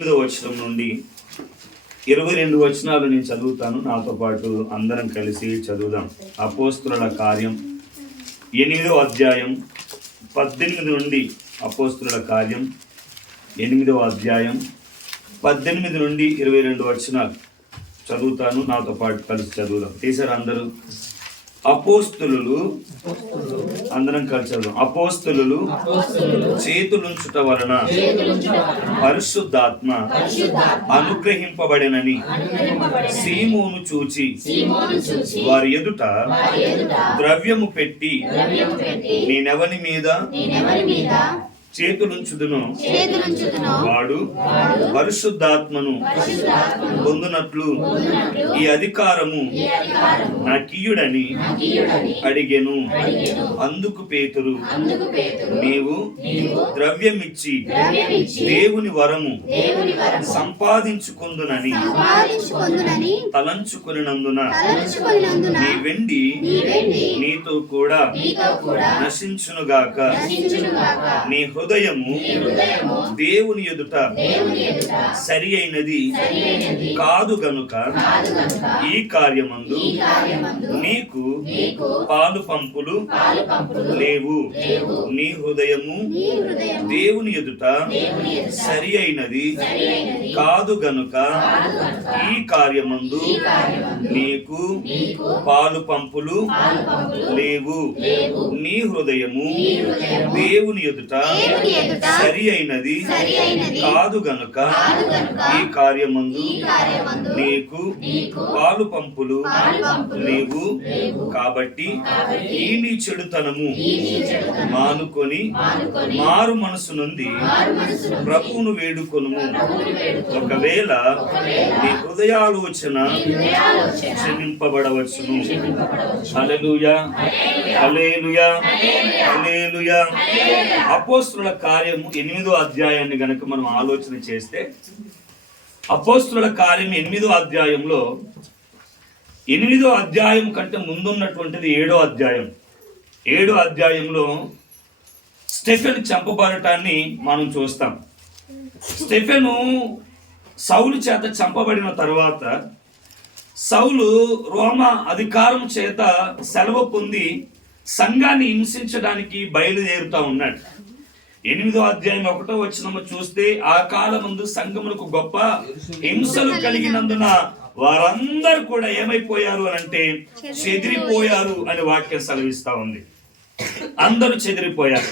వచనం నుండి 22 వచనాలు నేను చదువుతాను. నాతో పాటు అందరం కలిసి చదువుదాం. అపోస్తుల కార్యం 8వ అధ్యాయం 18 నుండి, అపోస్తుల కార్యం 8వ అధ్యాయం 18 నుండి 22 వచనాలు చదువుతాను. నాతో పాటు కలిసి చదువుదాం. తీసారు అందరూ? అపోస్తులు, అందరం కలిసి చదువు. అపోస్తులు చేతులుంచుట వలన పరిశుద్ధాత్మ అనుగ్రహింపబడినని సీమోను చూచి వారి ఎదుట ద్రవ్యము పెట్టి, నేనెవని మీద చేతులుంచుదును వాడు పరిశుద్ధాత్మను పొందునట్లు ఈ అధికారము నాకియుడని అడిగెను. అందుకు పేతురు, నీవు ద్రవ్యమిచ్చి దేవుని వరము సంపాదించుకొందునని తలంచుకొనినందున నీ వెండి నీతో కూడా నశించునుగాక. నీ హృదయము దేవుని ఎదుట సరి అయినది కాదు గనుక ఈ కార్యమందు నీకు పాలు పంపులు లేవు. నీ హృదయము దేవుని ఎదుట సరి అయినది కాదు గనుక ఈ కార్యమందు నీకు పాలు పంపులు లేవు. నీ హృదయము దేవుని ఎదుట సరి అయినది కాదు గనుక ఈ కార్యమందు నీకు పాలు పంపులు లేవు. కాబట్టి ఈ నీ చెడుతనము మానుకొని మారు మనసు నుండి ప్రభువును వేడుకొనుము. ఒకవేళ నీ హృదయాలోచన క్షమింపబడవచ్చును. హల్లెలూయా, హల్లెలూయా, హల్లెలూయా. అపోస్తుల కార్యము 8వ అధ్యాయాన్ని గనక మనం ఆలోచన చేస్తే, అపోస్తుల కార్యం 8వ అధ్యాయంలో 8వ అధ్యాయం కంటే ముందున్నటువంటిది 7వ అధ్యాయం. 7వ అధ్యాయంలో స్టెఫెన్ చంపబడటాన్ని మనం చూస్తాం. స్టెఫెను సౌలు చేత చంపబడిన తర్వాత సౌలు రోమా అధికారం చేత సెలవు పొంది సంఘాన్ని హింసించడానికి బయలుదేరుతా ఉన్నాడు. 8వ అధ్యాయం 1వ వచనము చూస్తే, ఆ కాలమందు సంఘములకు గొప్ప హింసలు కలిగినందున వారందరూ కూడా ఏమైపోయారు అని అంటే చెదిరిపోయారు అని వాక్యం సెలవిస్తా ఉంది. అందరూ చెదిరిపోయారు.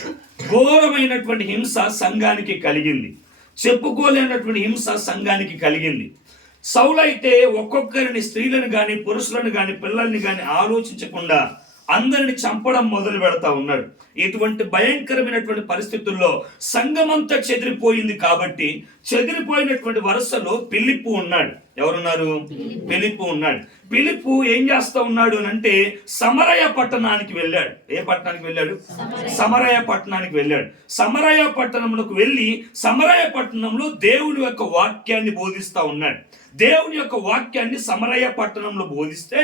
ఘోరమైనటువంటి హింస సంఘానికి కలిగింది. చెప్పుకోలేనటువంటి హింస సంఘానికి కలిగింది. సౌలైతే ఒక్కొక్కరిని, స్త్రీలను గాని పురుషులను గాని పిల్లల్ని గాని ఆలోచించకుండా అందరిని చంపడం మొదలు పెడతా ఉన్నాడు. ఇటువంటి భయంకరమైనటువంటి పరిస్థితుల్లో సంఘమంతా చెదిరిపోయింది. కాబట్టి చెదిరిపోయినటువంటి వరుసలో ఫిలిప్పు ఉన్నాడు. ఎవరున్నారు? ఫిలిప్పు ఉన్నాడు. ఫిలిప్పు ఏం చేస్తా ఉన్నాడు అని అంటే సమరయ పట్టణానికి వెళ్ళాడు. ఏ పట్టణానికి వెళ్ళాడు? సమరయ పట్టణానికి వెళ్ళాడు. సమరయ పట్టణంలోకి వెళ్ళి సమరయ పట్టణంలో దేవుని యొక్క వాక్యాన్ని బోధిస్తా ఉన్నాడు. దేవుని యొక్క వాక్యాన్ని సమరయ పట్టణంలో బోధిస్తే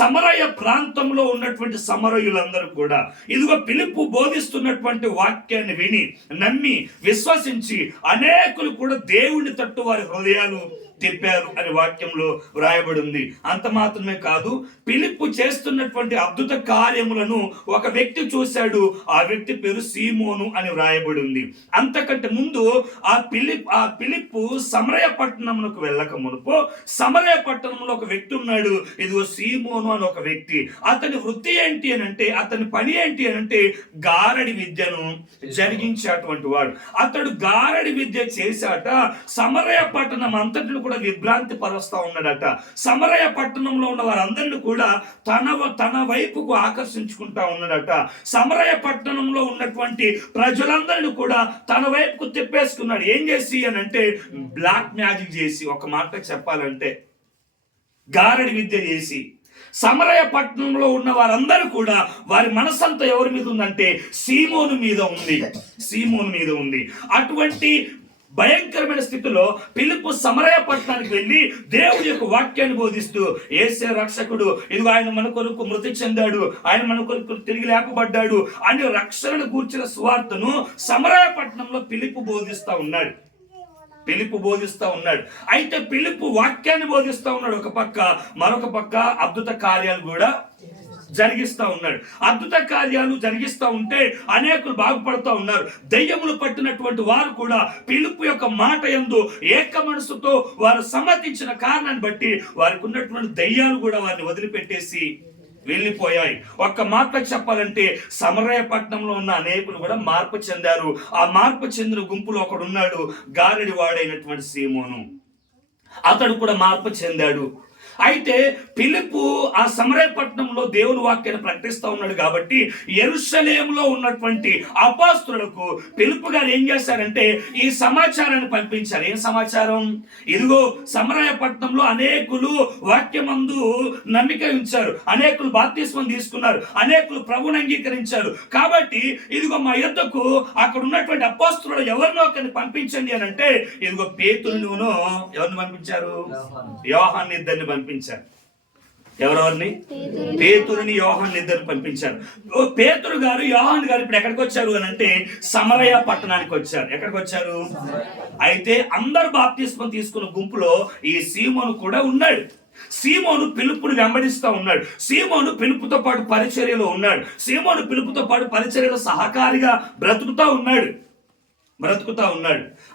సమరయ ప్రాంతంలో ఉన్నటువంటి సమరయులందరూ కూడా ఇదిగో ఫిలిప్పు బోధిస్తున్నటువంటి వాక్యాన్ని విని నమ్మి విశ్వసించి అనేకులు కూడా దేవుని తట్టు వారి హృదయాలు తిప్పారు అని వాక్యంలో వ్రాయబడి ఉంది. అంత మాత్రమే కాదు, ఫిలిప్పు చేస్తున్నటువంటి అద్భుత కార్యములను ఒక వ్యక్తి చూశాడు. ఆ వ్యక్తి పేరు సీమోను అని వ్రాయబడి ఉంది. అంతకంటే ముందు ఆ ఫిలిప్పు సమరయ పట్టణమునకు వెళ్ళక మునుపు సమరయ పట్టణంలో ఒక వ్యక్తి ఉన్నాడు. ఇదిగో సీమోను అని ఒక వ్యక్తి. అతని వృత్తి ఏంటి అని అంటే, అతని పని ఏంటి అని అంటే గారడి విద్యను జరిగించేటువంటి వాడు. అతడు గారడి విద్య చేశాట సమరయ పట్టణం అంతటిని కూడా విభ్రాంతి పరుస్తా ఉన్నాడట. సమరయ పట్టణంలో ఉన్న వారందరినీ కూడా తన వైపుకు ఆకర్షించుకుంటా ఉన్నాడట. సమరయ పట్టణంలో ఉన్నటువంటి ప్రజలందరినీ కూడా తన వైపుకు తిప్పేసుకున్నాడు. ఏం చేసి అని అంటే బ్లాక్ మ్యాజిక్ చేసి, ఒక మాట చెప్పాలంటే గారడి విద్య చేసి సమరయ పట్టణంలో ఉన్న వారందరూ కూడా వారి మనసంతా ఎవరి మీద ఉందంటే సీమోను మీద ఉంది. సీమోను మీద ఉంది. అటువంటి భయంకరమైన స్థితిలో ఫిలిప్పు సమరయ పట్టణానికి వెళ్ళి దేవుడి యొక్క వాక్యాన్ని బోధిస్తూ, యేసే రక్షకుడు, ఇదిగో ఆయన మన కొరకు మృతి చెందాడు, ఆయన మన కొరకు తిరిగి లేపబడ్డాడు అని రక్షణను గూర్చిన సువార్తను సమరయ పట్టణంలో ఫిలిప్పు బోధిస్తా ఉన్నాడు. ఫిలిప్పు బోధిస్తా ఉన్నాడు. అయితే ఫిలిప్పు వాక్యాన్ని బోధిస్తా ఉన్నాడు ఒక పక్క, మరొక పక్క అద్భుత కార్యాలు కూడా జరిగిస్తా ఉన్నాడు. అద్భుత కార్యాలు జరిగిస్తా ఉంటే అనేకులు బాగుపడుతూ ఉన్నారు. దెయ్యములు పట్టినటువంటి వారు కూడా ఫిలిప్పు యొక్క మాట యందు ఏక మనసుతో వారు సమ్మతించిన కారణాన్ని బట్టి వారికి ఉన్నటువంటి దెయ్యాలు కూడా వారిని వదిలిపెట్టేసి వెళ్ళిపోయాయి. ఒక్క మాట చెప్పాలంటే సమరయ పట్టణంలో ఉన్న అనేకులు కూడా మార్పు చెందారు. ఆ మార్పు చెందిన గుంపులో ఒకడు ఉన్నాడు, గారడి వాడైనటువంటి సీమోను. అతడు కూడా మార్పు చెందాడు. అయితే ఫిలిప్పు ఆ సమరయ పట్టణంలో దేవుని వాక్యాన్ని ప్రకటిస్తూ ఉన్నాడు కాబట్టి యెరూషలేములో ఉన్నటువంటి అపోస్తలులకు ఫిలిప్పు గారు ఏం చేశారంటే ఈ సమాచారాన్ని పంపించారు. ఏం సమాచారం? ఇదిగో సమరయ పట్టణంలో అనేకులు వాక్యమందు నమ్మిక ఉంచారు, అనేకులు బాప్తిస్మం తీసుకున్నారు, అనేకులు ప్రభువుని అంగీకరించారు. కాబట్టి ఇదిగో మా యొద్దకు అక్కడ ఉన్నటువంటి అపోస్తలుడు ఎవరినో ఒకరిని పంపించండి అని అంటే ఇదిగో పేతురును ఎవరిని పంపించారు? యోహాన్ని ఇద్దరిని పంపించారు. ఎవరెవరిని? పేతురుని యోహాన్ని ఇద్దరిని పంపించారు. పేతురు గారు యోహాన్ గారు ఇప్పుడు ఎక్కడికి వచ్చారు అని అంటే సమరయ పట్టణానికి వచ్చారు. ఎక్కడికి వచ్చారు? అయితే అందరు బాప్తిస్మం తీసుకున్న గుంపులో ఈ సీమోను కూడా ఉన్నాడు. సీమోను పిలుపుని వెంబడిస్తా ఉన్నాడు. సీమోను పిలుపుతో పాటు పరిచర్యలో ఉన్నాడు. సీమోను పిలుపుతో పాటు పరిచర్యలో సహకారిగా బ్రతుకుతా ఉన్నాడు.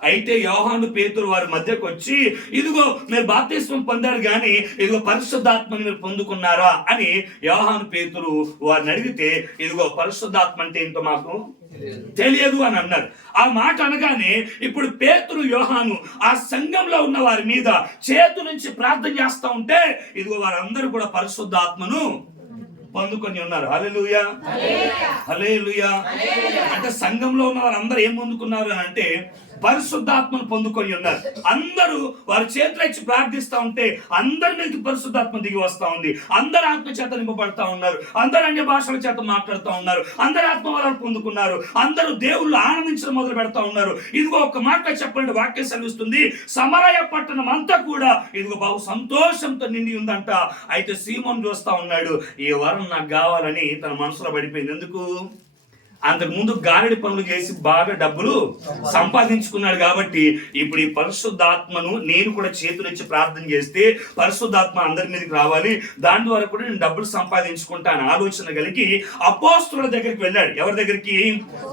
అయితే యోహాను పేతురు వారి మధ్యకు వచ్చి ఇదిగో మీరు బాప్తిస్మం పొందారు కానీ ఇదిగో పరిశుద్ధాత్మని మీరు పొందుకున్నారా అని యోహాను పేతురు వారిని అడిగితే ఇదిగో పరిశుద్ధాత్మ అంటే ఏంటో మాకు తెలియదు అని అన్నారు. ఆ మాట అనగానే ఇప్పుడు పేతురు యోహాను ఆ సంఘంలో ఉన్న వారి మీద చేతు నుంచి ప్రార్థన చేస్తా ఉంటే ఇదిగో వారందరూ కూడా పరిశుద్ధాత్మను పొందుకొని ఉన్నారు. హల్లెలూయా, హల్లెలూయా. అంటే సంఘంలో ఉన్న వారు అందరూ ఏం పొందుకున్నారు అని అంటే పరిశుద్ధాత్మను పొందుకొని ఉన్నారు. అందరూ వారి చేతులు ఇచ్చి ప్రార్థిస్తూ ఉంటే అందరి మీద పరిశుద్ధాత్మ దిగి వస్తా ఉంది. అందరు ఆత్మ చేత నింపబడతా ఉన్నారు. అందరు అన్య భాషల చేత మాట్లాడుతూ ఉన్నారు. అందరు ఆత్మ వరాలు పొందుకున్నారు. అందరూ దేవుళ్ళు ఆనందించడం మొదలు పెడతా ఉన్నారు. ఇదిగో ఒక మాట చెప్పండి, వాక్యం సెలవిస్తుంది సమరయ పట్టణం అంతా కూడా ఇదిగో బహు సంతోషంతో నిండి ఉందంట. అయితే సీమోను చూస్తా ఉన్నాడు, ఈ వరం నాకు కావాలని తన మనసులో పడిపోయింది. ఎందుకు? అంతకు ముందు గారడి పనులు చేసి బాగా డబ్బులు సంపాదించుకున్నాడు కాబట్టి ఇప్పుడు ఈ పరిశుద్ధాత్మను నేను కూడా చేతులెచ్చి ప్రార్థన చేస్తే పరిశుద్ధాత్మ అందరి మీదకి రావాలి, దాని ద్వారా కూడా నేను డబ్బులు సంపాదించుకుంటాను ఆలోచన కలిగి అపోస్తలుల దగ్గరికి వెళ్ళాడు. ఎవరి దగ్గరికి?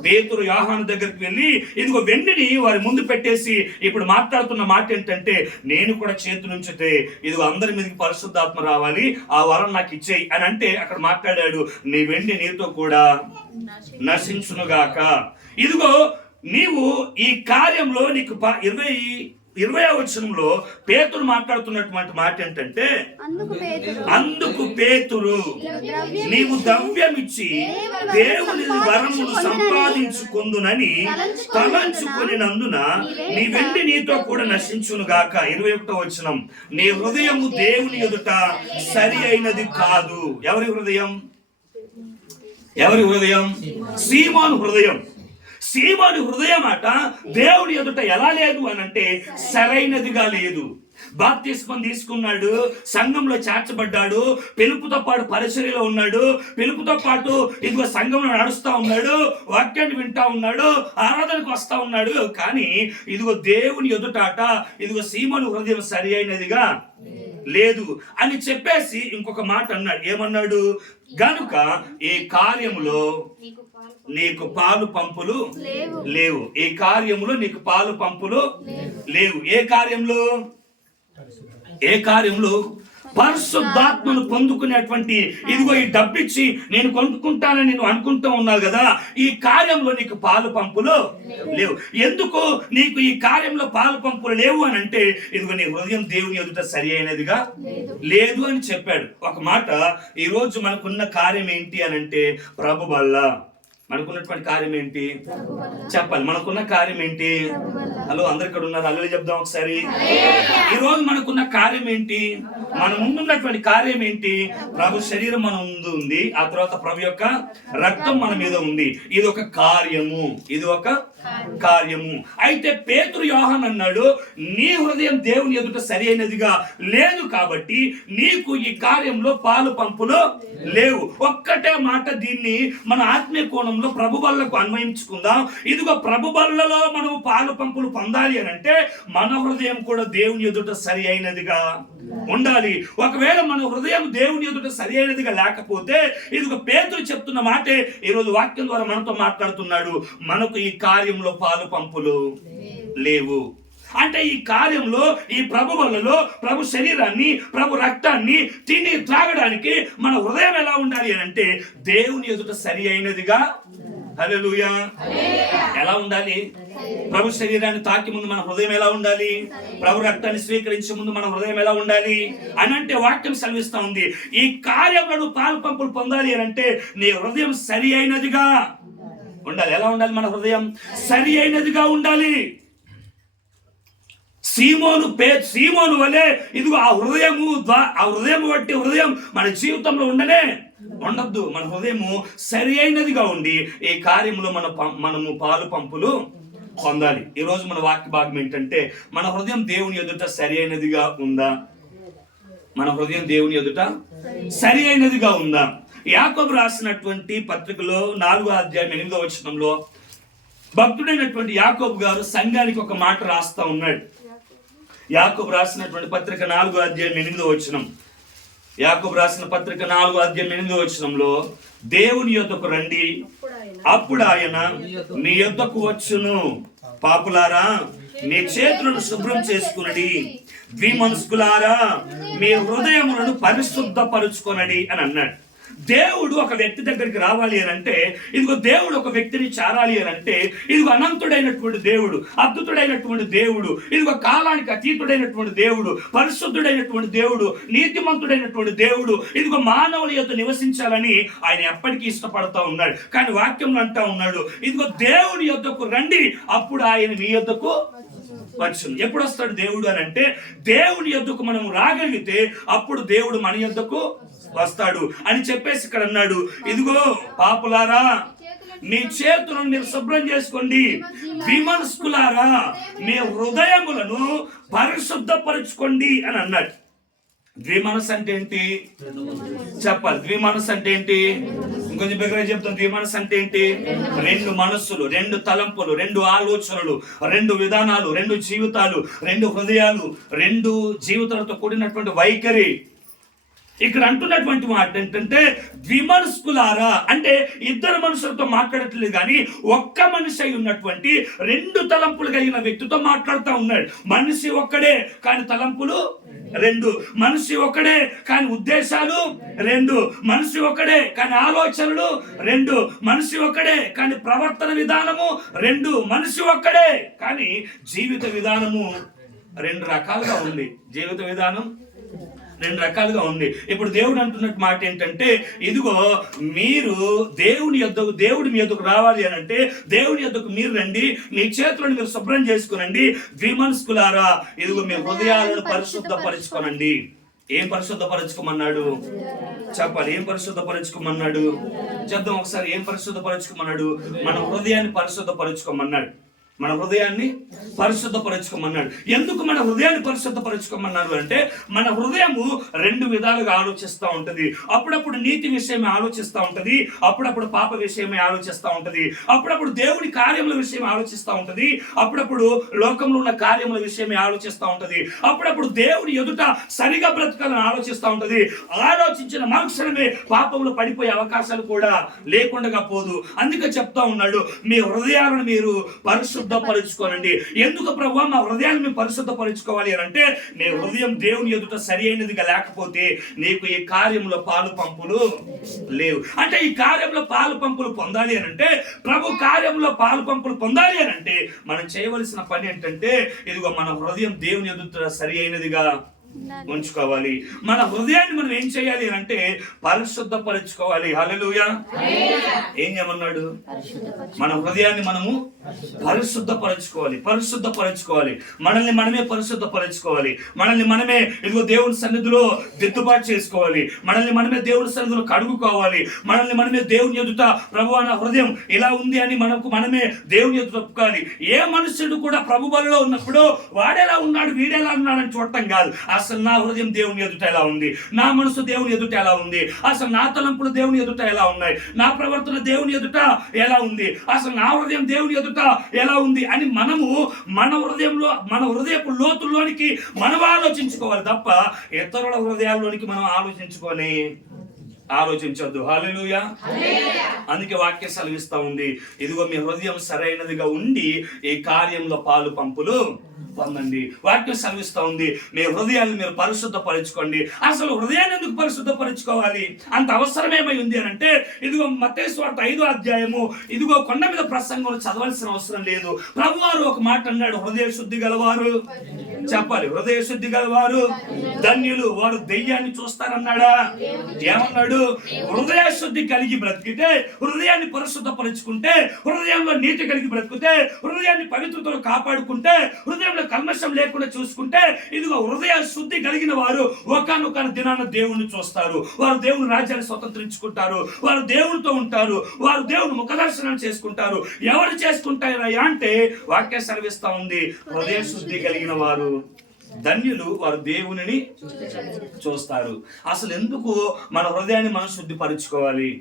పేతురు యోహాను దగ్గరికి వెళ్ళి ఇదిగో వెండిని వారి ముందు పెట్టేసి ఇప్పుడు మాట్లాడుతున్న మాట ఏంటంటే నేను కూడా చేతులు ఉంచితే ఇదిగో అందరి మీదకి పరిశుద్ధాత్మ రావాలి, ఆ వరం నాకు ఇచ్చేయి అని అంటే అక్కడ మాట్లాడాడు, నీ వెండి నీతో కూడా నశించునుగాక. ఇదిగో నీవు ఈ కార్యంలో నీకు 20వ వచనంలో పేతురు మాట్లాడుతున్నటువంటి మాట ఏంటంటే అందుకు పేతురు నీవు ద్రవ్యమిచ్చి దేవుని వరమును సంపాదించుకొందునని తలంచుకొనినందున నీ వెండి నీతో కూడా నశించునుగాక. 21వ వచనం నీ హృదయము దేవుని ఎదుట సరి అయినది కాదు. ఎవరి హృదయం? సీమోను హృదయం. సీమోను హృదయం అట దేవుని ఎదుట ఎలా లేదు అని అంటే సరైనదిగా లేదు. బాప్తిస్మం తీసుకున్నాడు, సంఘంలో చేర్చబడ్డాడు, పిలుపుతో పాటు పరిచర్యలో ఉన్నాడు, పిలుపుతో పాటు ఇదిగో సంఘంలో నడుస్తా ఉన్నాడు, వాక్యాన్ని వింటా ఉన్నాడు, ఆరాధనకు వస్తా ఉన్నాడు. కానీ ఇదిగో దేవుని ఎదుటాట ఇదిగో సీమోను హృదయం సరి అయినదిగా లేదు అని చెప్పేసి ఇంకొక మాట అన్నాడు. ఏమన్నాడు? గనుక ఈ కార్యములో నీకు పాలు పంపులు లేవు. ఈ కార్యములో నీకు పాలు పంపులు లేవు. ఏ కార్యంలో? పరిశుద్ధాత్మను పొందుకునేటువంటి ఇదిగో ఈ డబ్బిచ్చి నేను కొనుక్కుంటానని నువ్వు అనుకుంటూ ఉన్నావు కదా, ఈ కార్యంలో నీకు పాలు పంపులు లేవు. ఎందుకు నీకు ఈ కార్యంలో పాలు పంపులు లేవు అని అంటే ఇదిగో నీ హృదయం దేవుని ఎదుట సరి అయినదిగా లేదు అని చెప్పాడు. ఒక మాట, ఈ రోజు మనకున్న కార్యం ఏంటి అని అంటే ప్రభు వల్ల. మనకున్నటువంటి కార్యం ఏంటి చెప్పాలి? మనకున్న కార్యం ఏంటి? హలో, అందరు ఇక్కడ ఉన్నారు, అల్లెలు చెప్దాం ఒకసారి. ఈ రోజు మనకున్న కార్యం ఏంటి? మన ముందున్నటువంటి కార్యం ఏంటి? ప్రభు శరీరం మన ముందు ఉంది, ఆ తర్వాత ప్రభు యొక్క రక్తం మన మీద ఉంది. ఇది ఒక కార్యము. కార్యము. అయితే పేతురు యోహాను అన్నాడు, నీ హృదయం దేవుని ఎదుట సరి అయినదిగా లేదు కాబట్టి నీకు ఈ కార్యంలో పాలు పంపులు లేవు. ఒక్కటే మాట దీన్ని మన ఆత్మీయ కోణంలో ప్రభు బల్లకు అన్వయించుకుందాం. ఇదిగో ప్రభు బల్లలో మనము పాలు పంపులు పొందాలి అని అంటే మన హృదయం కూడా దేవుని ఎదుట సరి అయినదిగా ఉండాలి. ఒకవేళ మన హృదయం దేవుని ఎదుట సరి అయినదిగా లేకపోతే ఇదిగో పేతురు చెప్తున్న మాటే ఈరోజు వాక్యం ద్వారా మనతో మాట్లాడుతున్నాడు, మనకు ఈ కార్యంలో పాలు పంపులు లేవు. అంటే ఈ కార్యంలో ఈ ప్రభు వల్లలో ప్రభు శరీరాన్ని ప్రభు రక్తాన్ని తిని త్రాగడానికి మన హృదయం ఎలా ఉండాలి అని అంటే దేవుని ఎదుట సరి అయినదిగా. హల్లెలూయా. ఎలా ఉండాలి? ప్రభు శరీరాన్ని తాకి ముందు మన హృదయం ఎలా ఉండాలి? ప్రభు రక్తాన్ని స్వీకరించే ముందు మన హృదయం ఎలా ఉండాలి అని అంటే వాక్యం సెలవిస్తా ఉంది. ఈ కార్యంలో పాలు పంపులు పొందాలి అని అంటే నీ హృదయం సరి అయినదిగా ఉండాలి. ఎలా ఉండాలి? మన హృదయం సరి అయినదిగా ఉండాలి. సీమోను వలె ఇదిగో ఆ హృదయం బట్టి హృదయం మన జీవితంలో ఉండద్దు. మన హృదయము సరి అయినదిగా ఉండి ఈ కార్యంలో మనము పాలు పంపులు పొందాలి. ఈరోజు మన వాక్య భాగం ఏంటంటే మన హృదయం దేవుని ఎదుట సరి అయినదిగా ఉందా? మన హృదయం దేవుని ఎదుట సరి అయినదిగా ఉందా? యాకోబు రాసినటువంటి పత్రికలో 4వ అధ్యాయం 8వ వచనంలో భక్తుడైనటువంటి యాకోబు గారు సంఘానికి ఒక మాట రాస్తా ఉన్నాడు. యాకోబు రాసినటువంటి పత్రిక 4వ అధ్యాయం 8వ వచనం. యాకోబు రాసిన పత్రిక 4వ అధ్యాయం 8వ వచనంలో దేవుని యొద్దకు రండి, అప్పుడు ఆయన మీ యొద్దకు వచ్చును. పాపులారా మీ చేతులను శుభ్రం చేసుకునడి, ద్విమనస్కులారా మీ హృదయములను పరిశుద్ధపరుచుకొనడి అని అన్నాడు. దేవుడు ఒక వ్యక్తి దగ్గరికి రావాలి అని అంటే ఇదిగో దేవుడు ఒక వ్యక్తిని చేరాలి అని అంటే ఇదిగో అనంతుడైనటువంటి దేవుడు, అద్భుతుడైనటువంటి దేవుడు, ఇదిగో కాలానికి అతీతుడైనటువంటి దేవుడు, పరిశుద్ధుడైనటువంటి దేవుడు, నీతిమంతుడైనటువంటి దేవుడు ఇదిగో మానవుల యొద్ద నివసించాలని ఆయన ఎప్పటికీ ఇష్టపడతా ఉన్నాడు. కానీ వాక్యంలో అంటా ఉన్నాడు, ఇదిగో దేవుని యొద్దకు రండి, అప్పుడు ఆయన మీ యొద్దకు వచ్చును. ఎప్పుడు వస్తాడు దేవుడు అని అంటే దేవుని యొద్దకు మనం రాగలిగితే అప్పుడు దేవుడు మన యొద్దకు వస్తాడు అని చెప్పేసి ఇక్కడ అన్నాడు. ఇదిగో పాపులారా మీ చేతులను మీరు శుభ్రం చేసుకోండి, ద్విమనస్కులారా మీ హృదయములను పరిశుద్ధపరచుకోండి అని అన్నాడు. ద్విమనస్సు అంటే ఏంటి చెప్పాలి? ద్విమనస్సు అంటే ఏంటి? ఇంకొంచెం బిగ్గరగా చెప్తాను. ద్విమనస్సు అంటే ఏంటి? రెండు మనస్సులు, రెండు తలంపులు, రెండు ఆలోచనలు, రెండు విధానాలు, రెండు జీవితాలు, రెండు హృదయాలు, రెండు జీవితాలతో కూడినటువంటి వైఖరి. ఇక్కడ అంటున్నటువంటి మాట ఏంటంటే ద్విమనస్కులారా అంటే ఇద్దరు మనుషులతో మాట్లాడట్లేదు, కానీ ఒక్క మనిషి అయి ఉన్నటువంటి రెండు తలంపులు కలిగిన వ్యక్తితో మాట్లాడుతూ ఉన్నాడు. మనిషి ఒక్కడే కానీ తలంపులు రెండు, మనిషి ఒకడే కానీ ఉద్దేశాలు రెండు, మనిషి ఒకడే కానీ ఆలోచనలు రెండు, మనిషి ఒకడే కానీ ప్రవర్తన విధానము రెండు, మనిషి ఒక్కడే కానీ జీవిత విధానము రెండు రకాలుగా ఉంది. జీవిత విధానం రెండు రకాలుగా ఉంది. ఇప్పుడు దేవుడు అంటున్నట్టు మాట ఏంటంటే ఇదిగో మీరు దేవుడి మీ యొద్దకు రావాలి అని అంటే దేవుని యొద్దకు మీరు రండి, మీ చేతులను మీరు శుభ్రం చేసుకునండి, ద్విమనస్కులారా ఇదిగో మీ హృదయాలను పరిశుద్ధపరచుకోనండి. ఏం పరిశుద్ధపరచుకోమన్నాడు చెప్పాలి? ఏం పరిశుద్ధపరచుకోమన్నాడు చెప్దాం ఒకసారి. ఏం పరిశుద్ధపరచుకోమన్నాడు? మన హృదయాన్ని పరిశుద్ధపరచుకోమన్నాడు. మన హృదయాన్ని పరిశుద్ధపరచుకోమన్నాడు. ఎందుకు మన హృదయాన్ని పరిశుద్ధపరచుకోమన్నారు అంటే మన హృదయము రెండు విధాలుగా ఆలోచిస్తూ ఉంటది. అప్పుడప్పుడు నీతి విషయమే ఆలోచిస్తూ ఉంటది, అప్పుడప్పుడు పాప విషయమే ఆలోచిస్తూ ఉంటది, అప్పుడప్పుడు దేవుడి కార్యముల విషయం ఆలోచిస్తూ ఉంటది, అప్పుడప్పుడు లోకంలో ఉన్న కార్యముల విషయమే ఆలోచిస్తూ ఉంటది, అప్పుడప్పుడు దేవుడి ఎదుట సరిగా బ్రతకాలని ఆలోచిస్తూ ఉంటది. ఆలోచించిన మరుక్షణమే పాపంలో పడిపోయే అవకాశాలు కూడా లేకుండా పోదు. అందుకే చెప్తా ఉన్నాడు, మీ హృదయాలను మీరు పరిశుద్ధపరచుకోనండి. ఎందుకు ప్రభువా మా హృదయాన్ని మేము పరిశుద్ధపరచుకోవాలి అని అంటే నీ హృదయం దేవుని ఎదుట సరి అయినదిగా లేకపోతే నీకు ఈ కార్యంలో పాలు పంపులు లేవు. అంటే ఈ కార్యంలో పాలు పంపులు పొందాలి అని అంటే ప్రభు కార్యంలో పాలు పంపులు పొందాలి అని అంటే మనం చేయవలసిన పని ఏంటంటే ఇదిగో మన హృదయం దేవుని ఎదుట సరి అయినదిగా ఉంచుకోవాలి. మన హృదయాన్ని మనం ఏం చేయాలి అంటే పరిశుద్ధపరచుకోవాలి. హల్లెలూయా. ఏం చేయమన్నాడు? మన హృదయాన్ని మనము పరిశుద్ధపరచుకోవాలి. మనల్ని మనమే పరిశుద్ధపరచుకోవాలి. మనల్ని మనమే ఇదిగో దేవుని సన్నిధిలో దిద్దుబాటు చేసుకోవాలి. మనల్ని మనమే దేవుని సన్నిధిలో కడుగుకోవాలి. మనల్ని మనమే దేవుని ఎదుట ప్రభువా నా హృదయం ఇలా ఉంది అని మనమే దేవుని ఎదుట ఒప్పుకోవాలి. ఏ మనుషుడు కూడా ప్రభు బలిలో ఉన్నప్పుడు వాడెలా ఉన్నాడు వీడెలా ఉన్నాడని చూడటం కాదు. అసలు నా హృదయం దేవుని ఎదుట ఎలా ఉంది, నా మనసు దేవుని ఎదుట ఎలా ఉంది, అసలు నా తలంపులు దేవుని ఎదుట ఎలా ఉన్నాయి, నా ప్రవర్తన దేవుని ఎదుట ఎలా ఉంది, అసలు నా హృదయం దేవుని ఎదుట ఎలా ఉంది అని మనము మన హృదయపు లోతుల్లోనికి మనం ఆలోచించుకోవాలి తప్ప ఇతరుల హృదయాల్లోనికి మనం ఆలోచించొద్దు. హల్లెలూయా. అందుకే వాక్యం సెలవిస్తా ఉంది, ఇదిగో మీ హృదయం సరైనదిగా ఉండి ఈ కార్యంలో పాలు పంపులు పొందండి. వాక్యం సెలవిస్తా ఉంది, మీ హృదయాన్ని మీరు పరిశుద్ధపరచుకోండి. అసలు హృదయాన్ని ఎందుకు పరిశుద్ధపరచుకోవాలి? అంత అవసరం ఏమై ఉంది అని అంటే ఇదిగో మత్తయి సువార్త 5వ అధ్యాయము ఇదిగో కొండ మీద ప్రసంగం చదవాల్సిన అవసరం లేదు. ప్రభువారు ఒక మాట అన్నాడు, హృదయ శుద్ధి గలవారు చెప్పాలి, హృదయ శుద్ధి గలవారు ధన్యులు, వారు దెయ్యాన్ని చూస్తారన్నాడా? ఏమన్నాడు? హృదయ శుద్ధి కలిగి బ్రతికితే, హృదయాన్ని పరిశుద్ధపరచుకుంటే, హృదయంలో నీతి కలిగి బ్రతికితే, హృదయాన్ని పవిత్రతలో కాపాడుకుంటే, హృదయంలో కల్మషం లేకుండా చూసుకుంటే ఇదిగో హృదయ శుద్ధి కలిగిన వారు ఒకానొక దినాన దేవుణ్ణి చూస్తారు. వారు దేవుని రాజ్యాన్ని స్వతంత్రించుకుంటారు. వారు దేవునితో ఉంటారు. వారు దేవుని ముఖదర్శనం చేసుకుంటారు. ఎవరు చేసుకుంటారయ్యా అంటే వాక్యం సెలవిస్తా ఉంది, హృదయ శుద్ధి కలిగిన వారు ధన్యులు, వారు దేవునిని చూస్తారు. అసలు ఎందుకు మన హృదయాన్ని మనం శుద్ధిపరచుకోవాలి?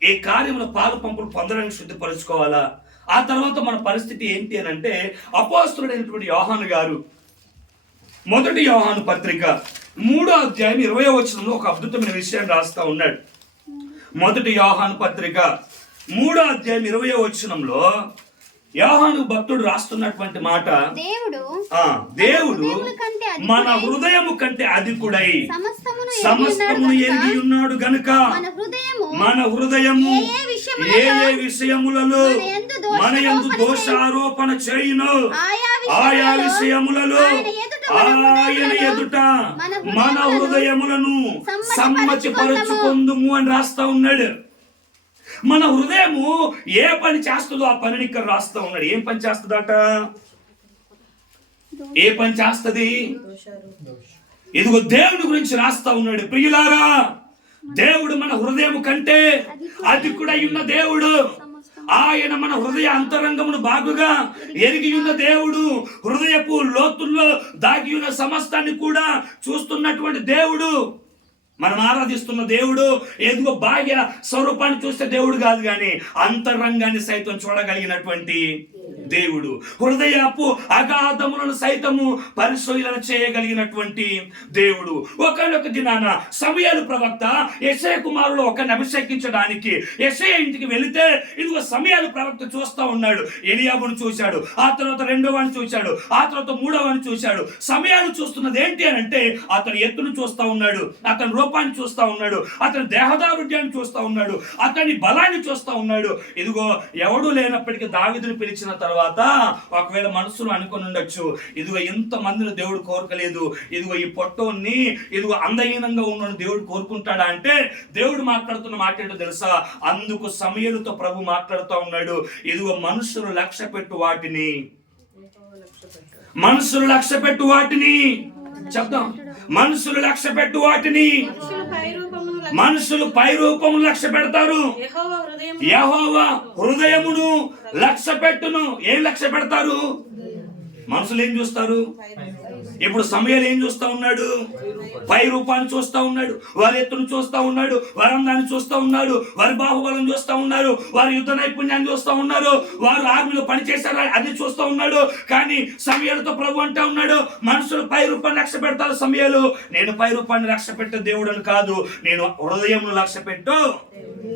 ఈ కార్యంలో పాలు పంపులు పొందడానికి శుద్ధిపరచుకోవాలా? ఆ తర్వాత మన పరిస్థితి ఏంటి అని అంటే అపోస్తలుడైనటువంటి యోహాను గారు 1 యోహాను పత్రిక 3వ అధ్యాయం 20వ వచనంలో ఒక అద్భుతమైన విషయాన్ని రాస్తా ఉన్నాడు. 1 యోహాను పత్రిక 3వ అధ్యాయం 20వ వచనంలో యోహాను భక్తుడు రాస్తున్నటువంటి మాట, దేవుడు మన హృదయము కంటే అధికుడై సమస్తమును ఎరిగి ఉన్నాడు గనుక మన హృదయము ఏ విషయములలో మన యందు దోషారోపణ చేయును ఆయా విషయములలో ఆయన ఎదుట మన హృదయములను సమ్మతిపరచుకొందుము అని రాస్తా ఉన్నాడు. మన హృదయము ఏ పని చేస్తుందో ఆ పనిని ఇక్కడ రాస్తా ఉన్నాడు. ఏం పని చేస్తుందట? ఏ పని చేస్తుంది? ఇదిగో దేవుని గురించి రాస్తా ఉన్నాడు. ప్రియులారా, దేవుడు మన హృదయం కంటే అధికుడై ఉన్న దేవుడు. ఆయన మన హృదయ అంతరంగమును బాగుగా ఎరిగి ఉన్న దేవుడు. హృదయపు లోతుల్లో దాగి ఉన్న సమస్తాన్ని కూడా చూస్తున్నటువంటి దేవుడు. మనం ఆరాధిస్తున్న దేవుడు ఏదో బాహ్య స్వరూపాన్ని చూస్తే దేవుడు కాదు, కానీ అంతరంగాన్ని సైతం చూడగలిగినటువంటి దేవుడు. హృదయపు అగాధములను సైతము పరిశోధన చేయగలిగినటువంటి దేవుడు. ఒకనొక దినాన సమూయేలు ప్రవక్త యెషయా కుమారుడు ఒకరిని అభిషేకించడానికి యెషయా ఇంటికి వెళితే ఇదిగో సమూయేలు ప్రవక్త చూస్తా ఉన్నాడు. ఎలియాబును చూశాడు, ఆ తర్వాత 2వని చూశాడు, ఆ తర్వాత 3వని చూశాడు. సమూయేలు చూస్తున్నది ఏంటి అని అంటే అతని ఎత్తును చూస్తా ఉన్నాడు, అతని రూపాన్ని చూస్తా ఉన్నాడు, అతని దేహదారుఢ్యాన్ని చూస్తా ఉన్నాడు, అతని బలాన్ని చూస్తా ఉన్నాడు. ఇదిగో ఎవడు లేనప్పటికీ దావీదును పిలిచిన తర్వాత ఒకవేళ మనసులో అనుకొని ఉండొచ్చు, ఇదిగో ఎంత మందిని దేవుడు కోరుకోలేదు, ఇదిగో ఈ పొట్టోన్ని ఇదిగో అందహీనంగా ఉన్నాడు దేవుడు కోరుకుంటాడా అంటే దేవుడు మాట్లాడుతున్న మాట ఏంటో తెలుసా? అందుకు సమూయేలుతో ప్రభు మాట్లాడుతూ ఉన్నాడు, ఇదిగో మనుషులు లక్ష్య పెట్టు వాటిని చెప్తాం, మనుషులు లక్ష్య పెట్టు వాటిని మనుషులు పై రూపము లక్ష్య పెడతారు, యెహోవా హృదయమును లక్ష్య పెట్టును. ఏం లక్ష్య పెడతారు? మనుషులు ఏం చూస్తారు? ఇప్పుడు సమూయేలు ఏం చూస్తా ఉన్నాడు? పై రూపాన్ని చూస్తా ఉన్నాడు, వారి ఎత్తును చూస్తా ఉన్నాడు, వారి అందాన్ని చూస్తా ఉన్నాడు, వారి బాహుబలం చూస్తా ఉన్నారు, వారి యుద్ధ నైపుణ్యాన్ని చూస్తా ఉన్నారు, వారు ఆర్మీలో పనిచేశారు అది చూస్తా ఉన్నాడు. కానీ సమూయేలుతో ప్రభు అంటా ఉన్నాడు, మనుషులు పై రూపాన్ని లక్ష్య పెడతారు. సమూయేలు, నేను పై రూపాన్ని లక్ష్య పెట్టే దేవుడను కాదు, నేను హృదయమును లక్ష్య పెట్టు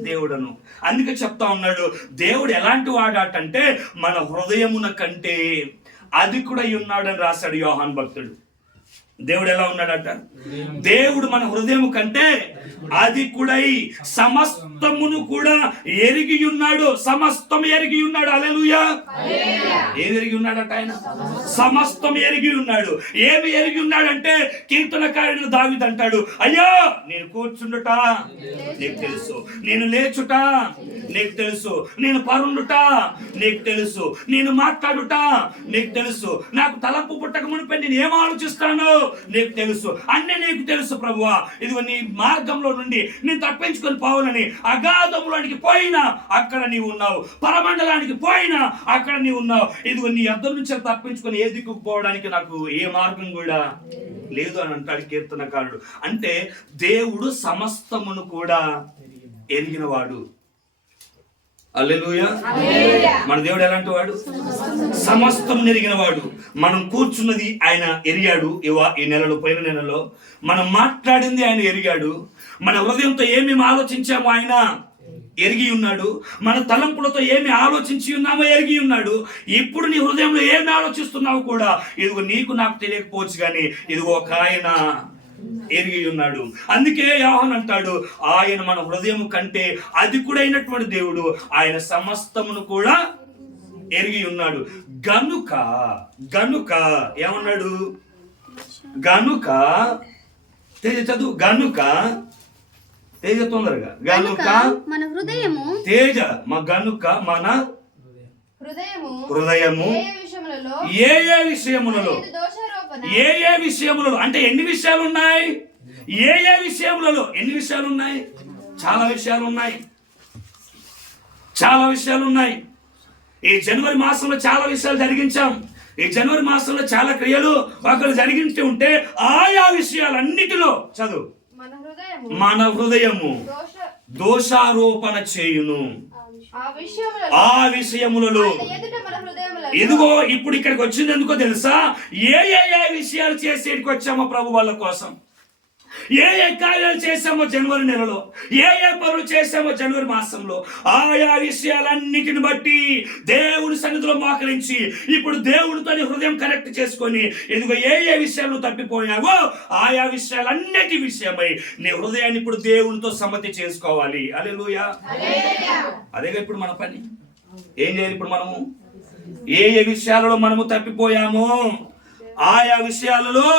దేవుడను. అందుకే చెప్తా ఉన్నాడు, దేవుడు ఎలాంటి వాడాటంటే మన హృదయమున కంటే అధికుడై ఉన్నాడని రాశాడు యోహాను భక్తుడు. దేవుడు ఎలా ఉన్నాడట? దేవుడు మన హృదయం కంటే అధికుడై సమస్తమును కూడా ఎరిగి ఉన్నాడు. సమస్తం ఎరిగి ఉన్నాడు. హల్లెలూయా. ఏమి ఎరిగి ఉన్నాడట ఆయన? సమస్తం ఎరిగి ఉన్నాడు. ఏమి ఎరిగి ఉన్నాడంటే కీర్తనకారుడు దావీదు అంటాడు, అయ్యో నేను కూర్చుండుట నీకు తెలుసు, నేను లేచుట నీకు తెలుసు, నేను పరుండుట నీకు తెలుసు, నేను మాట్లాడుట నీకు తెలుసు, నాకు తలంపు పుట్టక మునిపై నేను ఏం ఆలోచిస్తాను నీకు తెలుసు, అన్నీ నీకు తెలుసు ప్రభువా. ఇదిగో నీ మార్గంలో నుండి నేను తప్పించుకొని పోవాలని అగాధంలోనికి పోయినా అక్కడ నీవు ఉన్నావు, పరమండలానికి పోయినా అక్కడ నీవు ఉన్నావు. ఇదిగో నీ అద్దం నుంచి తప్పించుకొని ఏ దిక్కుకు పోవడానికి నాకు ఏ మార్గం కూడా లేదు అని అంటాడు కీర్తనకారుడు. అంటే దేవుడు సమస్తమును కూడా ఎరిగినవాడు. హల్లెలూయా. మన దేవుడు ఎలాంటి వాడు? సమస్తం ఎరిగిన వాడు. మనం కూర్చున్నది ఆయన ఎరిగాడు. ఈ నెలలో, పోయిన నెలలో మనం మాట్లాడింది ఆయన ఎరిగాడు. మన హృదయంతో ఏమేమి ఆలోచించామో ఆయన ఎరిగి ఉన్నాడు. మన తలంపులతో ఏమి ఆలోచించి ఉన్నామో ఎరిగి ఉన్నాడు. ఇప్పుడు నీ హృదయంలో ఏమి ఆలోచిస్తున్నావు కూడా ఇదిగో నీకు నాకు తెలియకపోవచ్చు, కానీ ఇదిగో ఒక ఆయన ఎరిగి ఉన్నాడు. అందుకే యోహాను అంటాడు, ఆయన మన హృదయం కంటే అధికుడైనటువంటి దేవుడు, ఆయన సమస్తమును కూడా ఎరిగి ఉన్నాడు. గనుక ఏమన్నాడు? గనుక తేజ చదువు. గనుక తేజ తొందరగా. గనుక మన హృదయము తేజ గనుక మన హృదయము ఏ ఏ విషయములలో అంటే ఎన్ని విషయాలు ఉన్నాయి? ఏ ఏ విషయములలో ఎన్ని విషయాలు ఉన్నాయి? చాలా విషయాలు ఉన్నాయి. చాలా విషయాలు ఉన్నాయి. ఈ జనవరి మాసంలో చాలా విషయాలు జరిగించాం. ఈ జనవరి మాసంలో చాలా క్రియలు ఒకరు జరిగించి ఉంటే ఆయా విషయాలన్నిటిలో చదువు మన హృదయము దోషారోపణ చేయును. ఆ విషయములలో ఇదిగో ఇప్పుడు ఇక్కడికి వచ్చింది ఎందుకో తెలుసా? ఏ ఏ విషయాలు చేసేటికి వచ్చామో ప్రభు వాళ్ళ కోసం, ఏ ఏ కార్యాలు చేశామో జనవరి నెలలో, ఏ ఏ పనులు చేశామో జనవరి మాసంలో, ఆయా విషయాలన్నిటిని బట్టి దేవుని సన్నిధిలో మోకరించి ఇప్పుడు దేవునితో హృదయం కనెక్ట్ చేసుకొని ఇదిగో ఏ ఏ విషయాలు తప్పిపోయావో ఆయా విషయాలన్నిటి విషయమై నీ హృదయాన్ని ఇప్పుడు దేవునితో సమ్మతి చేసుకోవాలి. హల్లెలూయా. అదేగా ఇప్పుడు మన పని. ఏం చేయాలి ఇప్పుడు మనము? ఏ ఏ విషయాలలో మనము తప్పిపోయామో ఆయా విషయాలలో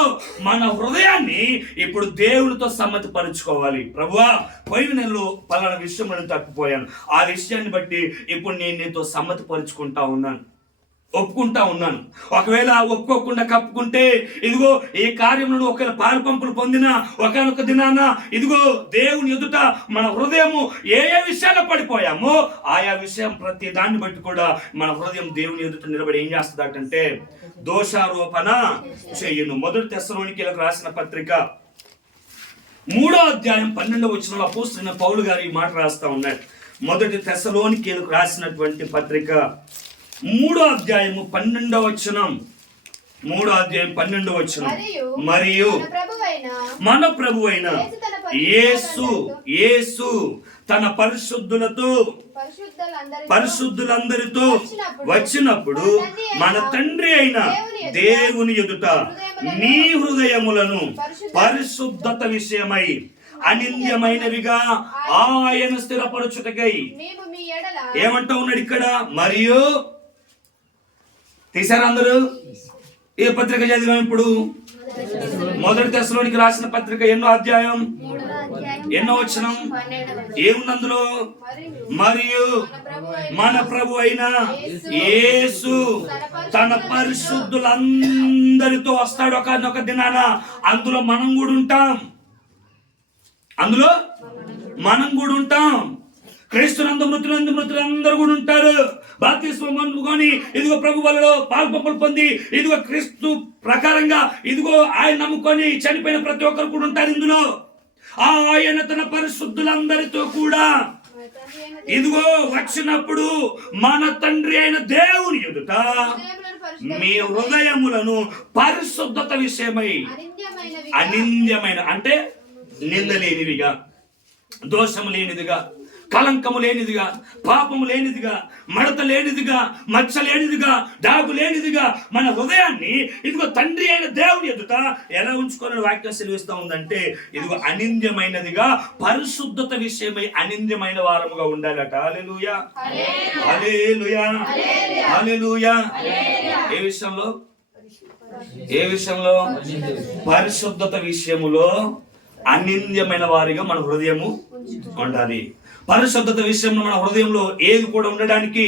మన హృదయాన్ని ఇప్పుడు దేవునితో సమ్మతి పరుచుకోవాలి. ప్రభువా, పోయిన నెలలో పలానా విషయం నేను తప్పిపోయాను, ఆ విషయాన్ని బట్టి ఇప్పుడు నేను నీతో సమ్మతి పరుచుకుంటా ఉన్నాను, ఒప్పుకుంటా ఉన్నాను. ఒకవేళ ఒప్పుకోకుండా కప్పుకుంటే ఇదిగో ఈ కార్యంలో ఒకవేళ పాలు పంపులు పొందిన ఒకనొక దినాన ఇదిగో దేవుని ఎదుట మన హృదయము ఏ ఏ విషయాల్లో పడిపోయామో ఆయా విషయం ప్రతి దాన్ని బట్టి కూడా మన హృదయం దేవుని ఎదుట నిలబడి ఏం చేస్తుందంటే దోషారోపణ చేయును. మొదటి తెస్సలోనికీయులకు రాసిన పత్రిక 3వ అధ్యాయం 12వ వచనంలో అపోస్తలుడైన పౌలు గారు ఈ మాట రాస్తా ఉన్నాడు. మొదటి తెస్సలోనికీయులకు రాసినటువంటి పత్రిక 3వ అధ్యాయము 12వ వచనం. 3వ అధ్యాయం 12వ వచనం. మరియు మన ప్రభువైన యేసు తన పరిశుద్ధులందరితో వచ్చినప్పుడు మన తండ్రి అయిన దేవుని ఎదుట నీ హృదయములను పరిశుద్ధత విషయమై అనింద్యమైనవిగా ఆయన స్థిరపరచుటకై ఏమంటా ఉన్నాడు ఇక్కడ? మరియు తీసారా అందరూ? ఏ పత్రిక చదివాం ఇప్పుడు? మొదటి తెస్సలోనికి రాసిన పత్రిక ఎన్నో అధ్యాయం, ఎన్నో వచనం? ఏముంది అందులో? మరియు మన ప్రభు అయిన యేసు తన పరిశుద్ధులందరితో వస్తాడు ఒక దినాన. అందులో మనం కూడా ఉంటాం. అందులో మనం కూడా ఉంటాం. క్రీస్తునందు మృతులందరూ కూడా ఉంటారు. బాప్తిస్మం అందుకొని ఇదిగో ప్రభు వలలో పాల్పంపులు పొంది ఇదిగో క్రీస్తు ప్రకారంగా ఇదిగో ఆయన నమ్ముకొని చనిపోయిన ప్రతి ఒక్కరు కూడా ఉంటారు ఇందులో. ఆయన తన పరిశుద్ధులందరితో కూడా ఇదిగో వచ్చినప్పుడు మన తండ్రి అయిన దేవుని ఎదుట మీ హృదయములను పరిశుద్ధత విషయమై అనింద్యమైన అంటే నిందలేనివిగా, దోషము లేనిదిగా, కలంకము లేనిదిగా, పాపము లేనిదిగా, మడత లేనిదిగా, మచ్చ లేనిదిగా, డాగు లేనిదిగా మన హృదయాన్ని ఇదిగో తండ్రి అయిన దేవుని ఎదుట ఎలా ఉంచుకోవాలని వాక్యం సెలవిస్తూ ఉందంటే, ఇదిగో అనింద్యమైనదిగా, పరిశుద్ధత విషయమై అనింద్యమైన వారముగా ఉండాలట. హల్లెలూయా, హల్లెలూయా, హల్లెలూయా. ఏ విషయంలో? ఏ విషయంలో? పరిశుద్ధత విషయములో అనింద్యమైన వారిగా మన హృదయము ఉండాలి. పరిశుద్ధత విషయంలో మన హృదయంలో ఏది కూడా ఉండడానికి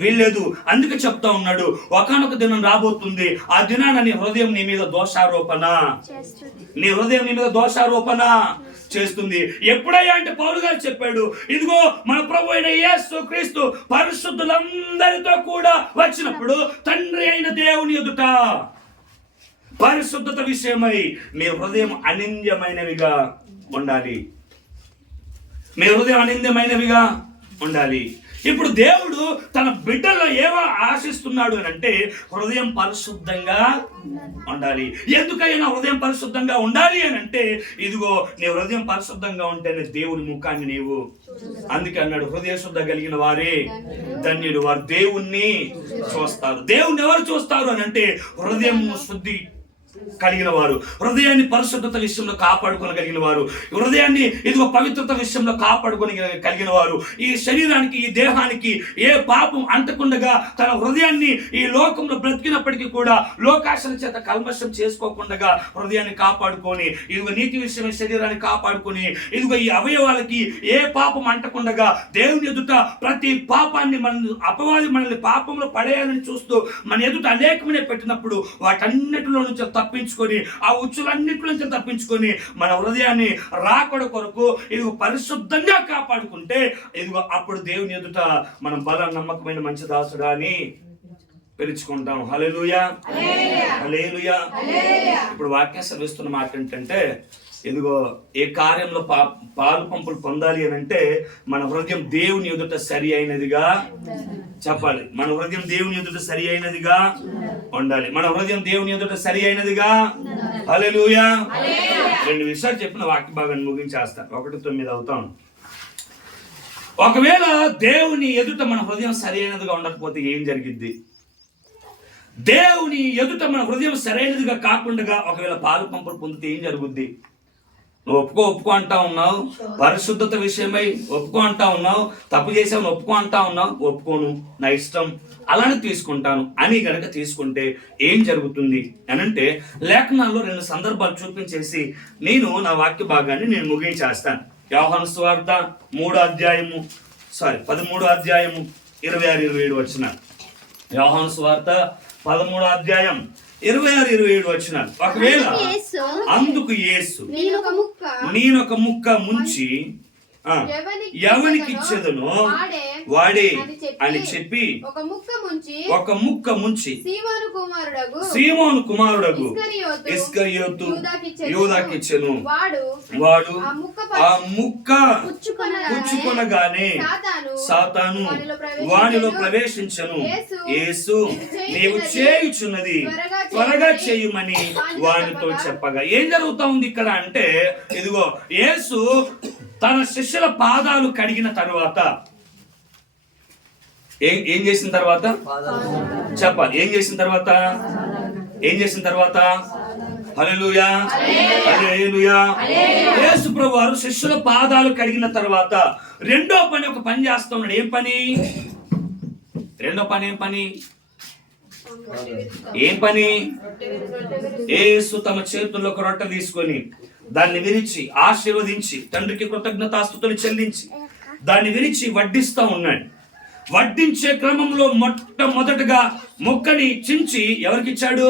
వీల్లేదు. అందుకే చెప్తా ఉన్నాడు, ఒకానొక దినం రాబోతుంది, ఆ దినాన నీ హృదయం నీ మీద దోషారోపణ చేస్తుంది. ఎప్పుడయ్యా అంటే పౌలు గారు చెప్పాడు, ఇదిగో మన ప్రభు అయిన యేసు క్రీస్తు పరిశుద్ధులందరితో కూడా వచ్చినప్పుడు తండ్రి అయిన దేవుని ఎదుట పరిశుద్ధత విషయమై మీ హృదయం అనింద్యమైనవిగా ఉండాలి. మీ హృదయం అనింద్యమైనవిగా ఉండాలి. ఇప్పుడు దేవుడు తన బిడ్డల్లో ఏమో ఆశిస్తున్నాడు అని అంటే హృదయం పరిశుద్ధంగా ఉండాలి. ఎందుకైనా హృదయం పరిశుద్ధంగా ఉండాలి అని అంటే, ఇదిగో నీ హృదయం పరిశుద్ధంగా ఉంటేనే దేవుని ముఖాన్ని నీవు, అందుకే అన్నాడు, హృదయ శుద్ధ కలిగిన వారే ధన్యులు, వారు దేవుణ్ణి చూస్తారు. దేవుణ్ణి ఎవరు చూస్తారు అని అంటే హృదయం శుద్ధి కలిగిన వారు, హృదయాన్ని పరిశుద్ధత విషయంలో కాపాడుకోగలిగిన వారు, హృదయాన్ని ఇదిగో పవిత్రత విషయంలో కాపాడుకోగలిగిన వారు, ఈ శరీరానికి ఈ దేహానికి ఏ పాపం అంటకుండగా తన హృదయాన్ని ఈ లోకంలో బ్రతికినప్పటికీ కూడా లోకాశల చేత కల్మషం చేసుకోకుండా హృదయాన్ని కాపాడుకొని, ఇదిగో నీతి విషయమైన శరీరాన్ని కాపాడుకొని, ఇదిగో ఈ అవయవాలకి ఏ పాపం అంటకుండగా దేవుని ఎదుట ప్రతి పాపాన్ని అపవాది మనల్ని పాపంలో పడేయాలని చూస్తూ మన ఎదుట అనేకమైన పెట్టినప్పుడు వాటన్నిటిలో నుంచి తప్పించుకొని, ఆ ఉచ్చులన్నిటి నుంచి తప్పించుకొని మన హృదయాన్ని రాకడ కొరకు ఇదిగో పరిశుద్ధంగా కాపాడుకుంటే, ఇదిగో అప్పుడు దేవుని ఎదుట మనం బల నమ్మకమైన మంచి దాసుడా అని పిలుచుకుంటాం. హల్లెలూయా, హల్లెలూయా. ఇప్పుడు వాక్యం సెలవిస్తున్న మాట ఏంటంటే, ఇదిగో ఏ కార్యంలో పాలు పంపులు పొందాలి అని అంటే మన హృదయం దేవుని ఎదుట సరి అయినదిగా చెప్పాలి. మన హృదయం దేవుని ఎదుట సరి అయినదిగా ఉండాలి. మన హృదయం దేవుని ఎదుట సరి అయినదిగా. హల్లెలూయా. 2 విషయాలు చెప్పిన వాక్య భాగాన్ని ముగించేస్తాను. 1:9 అవుతాం. ఒకవేళ దేవుని ఎదుట మన హృదయం సరి అయినదిగా ఉండకపోతే ఏం జరిగిద్ది? దేవుని ఎదుట మన హృదయం సరైనదిగా కాకుండా ఒకవేళ పాలు పంపులు పొందితే ఏం జరుగుద్ది? నువ్వు ఒప్పుకో అంటా ఉన్నావు, పరిశుద్ధత విషయమై ఒప్పుకో అంటా ఉన్నావు, తప్పు చేసావు ఒప్పుకో అంటా ఉన్నావు, ఒప్పుకోను, నా ఇష్టం, అలానే తీసుకుంటాను అని గనక తీసుకుంటే ఏం జరుగుతుంది అనంటే, లేఖనాల్లో 2 సందర్భాలు చూపించేసి నేను నా వాక్య భాగాన్ని నేను ముగించేస్తాను. యోహాను సువార్త 13వ అధ్యాయము 26-27 వచ్చిన. యోహాను సువార్త 13వ అధ్యాయం 26-27 వచ్చినారు. ఒకవేళ అందుకు యేసు నేనొక ముక్క ముంచి ఎవనికి ఇచ్చేదనో వాడే అని చెప్పి ఒక ముక్క ముంచి సీమోను కుమారుడగు ఇస్కరియోతు యూదాకిచ్చెను. వాడు ఆ ముక్క పుచ్చుకొనగానే సాతాను వానిలో ప్రవేశించెను. యేసు నీవు చేయుచున్నది త్వరగా చేయమని వానితో చెప్పగా ఏం జరుగుతా ఉంది ఇక్కడ అంటే, ఇదిగో యేసు తన శిష్యుల పాదాలు కడిగిన తర్వాత ఏం చేసిన తర్వాత చెప్పాలి. ఏం చేసిన తర్వాత హల్లెలూయా, హల్లెలూయా. యేసు ప్రభువారు శిష్యుల పాదాలు కడిగిన తర్వాత రెండో పని ఒక పని చేస్తా ఉన్నాడు. ఏం పని? ఏం పని? యేసు తమ చేతుల్లో ఒక రొట్టె తీసుకొని దాన్ని విరిచి ఆశీర్వదించి తండ్రికి కృతజ్ఞతాస్తుతులు చెల్లించి దాన్ని విరిచి వడ్డిస్తా ఉన్నాడు. వడ్డించే క్రమంలో మొట్టమొదటగా ముక్కని చించి ఎవరికి ఇచ్చాడు?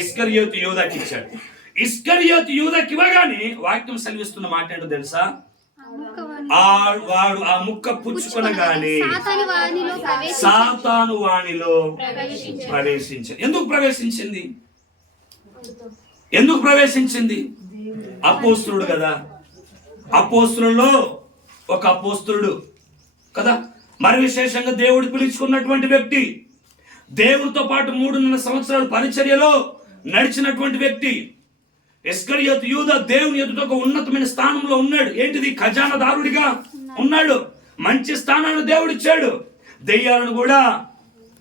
ఇస్కరియోతు యూదాకి ఇచ్చాడు. ఇస్కరియోతు యూదాకి ఇవ్వగానే వాక్యం సెలవిస్తున్న మాట ఏంటో తెలుసా? వాడు ఆ ముక్క పుచ్చుకొనగానే సాతాను వానిలో ప్రవేశించింది. ఎందుకు ప్రవేశించింది? అపోస్తులుడు కదా, అపోస్తులలో ఒక అపోస్తులుడు కదా, మరి విశేషంగా దేవుడు పిలుచుకున్నటువంటి వ్యక్తి, దేవుడితో పాటు 3.5 సంవత్సరాలు పరిచర్యలో నడిచినటువంటి వ్యక్తి, ఇస్కరియోతు యూదా దేవుని ఎదుట ఒక ఉన్నతమైన స్థానంలో ఉన్నాడు. ఏంటిది? ఖజానాదారుడిగా ఉన్నాడు. మంచి స్థానాన్ని దేవుడిచ్చాడు. దెయ్యాలను కూడా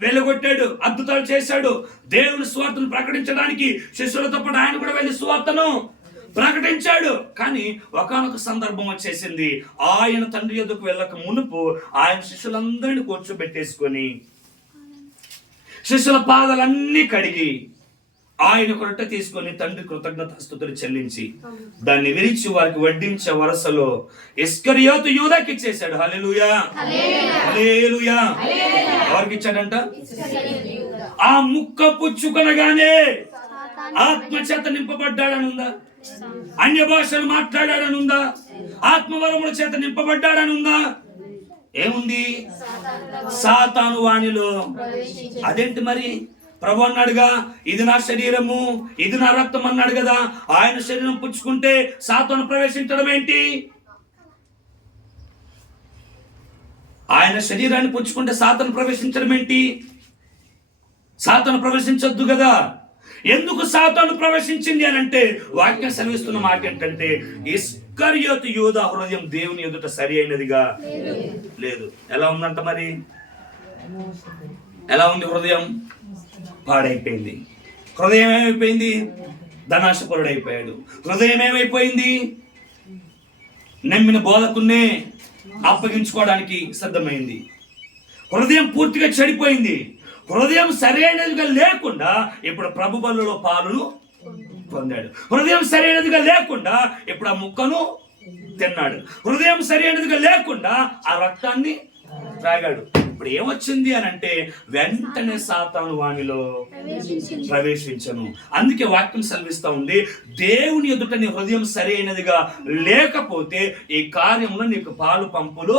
వెళ్ళగొట్టాడు, అద్భుతాలు చేశాడు. దేవుని సువార్తను ప్రకటించడానికి శిష్యులతో పాటు ఆయన కూడా వెళ్ళి సువార్తను ప్రకటించాడు. కానీ ఒకానొక సందర్భం వచ్చేసింది. ఆయన తండ్రి యొద్దకు వెళ్ళక మునుపు ఆయన శిష్యులందరినీ కూర్చోబెట్టేసుకొని శిష్యుల పాదాలన్నీ కడిగి ఆయన కొరట తీసుకొని తండ్రి కృతజ్ఞతాస్తుతులు చెల్లించి దాన్ని విరిచి వారికి వడ్డించే వరసలో ఇస్కరియోతు యూదాకి ఇచ్చేశాడు. హల్లెలూయా, హల్లెలూయా. ఎవరికి ఇచ్చాడంట? ఆ ముక్క పుచ్చుకొనగానే ఆత్మచేత నింపబడ్డాడని ఉందా? అన్య భాషలు మాట్లాడాడని ఉందా? ఆత్మవరముల చేత నింపబడ్డాడని ఉందా? ఏముంది? సాతాను వాణిలో. అదేంటి మరి? ప్రభు అన్నాడుగా, ఇది నా శరీరము, ఇది నా రక్తం అన్నాడు కదా. ఆయన శరీరం పుచ్చుకుంటే సాతాను ప్రవేశించడం ఏంటి? ఆయన శరీరాన్ని పుచ్చుకుంటే సాతాను ప్రవేశించడం ఏంటి? సాతాను ప్రవేశించొద్దు కదా. ఎందుకు సాతాను ప్రవేశించింది అని అంటే వాక్యం సెలవిస్తున్న మాట ఏంటంటే ఇస్కరియోతు యూదా హృదయం దేవుని ఎదుట సరి అయినదిగా లేదు. ఎలా ఉందంట మరి? ఎలా ఉంది హృదయం? పాడైపోయింది. హృదయం ఏమైపోయింది? ధనాశపరుడైపోయాడు. హృదయం ఏమైపోయింది? నమ్మిన బోధకున్నే అప్పగించుకోవడానికి సిద్ధమైంది. హృదయం పూర్తిగా చెడిపోయింది. హృదయం సరైనదిగా లేకుండా ఇప్పుడు ప్రభు బలులో పాలును పొందాడు. హృదయం సరైనదిగా లేకుండా ఇప్పుడు ఆ ముక్కను తిన్నాడు. హృదయం సరైనదిగా లేకుండా ఆ రక్తాన్ని త్రాగాడు. ఇప్పుడు ఏమొచ్చింది అని అంటే వెంటనే సాతాను వానిలో ప్రవేశించను. అందుకే వాక్యం సెలవిస్తా ఉంది, దేవుని ఎదుట నీ హృదయం సరి అయినదిగా లేకపోతే ఈ కార్యంలో నీకు పాలు పంపులు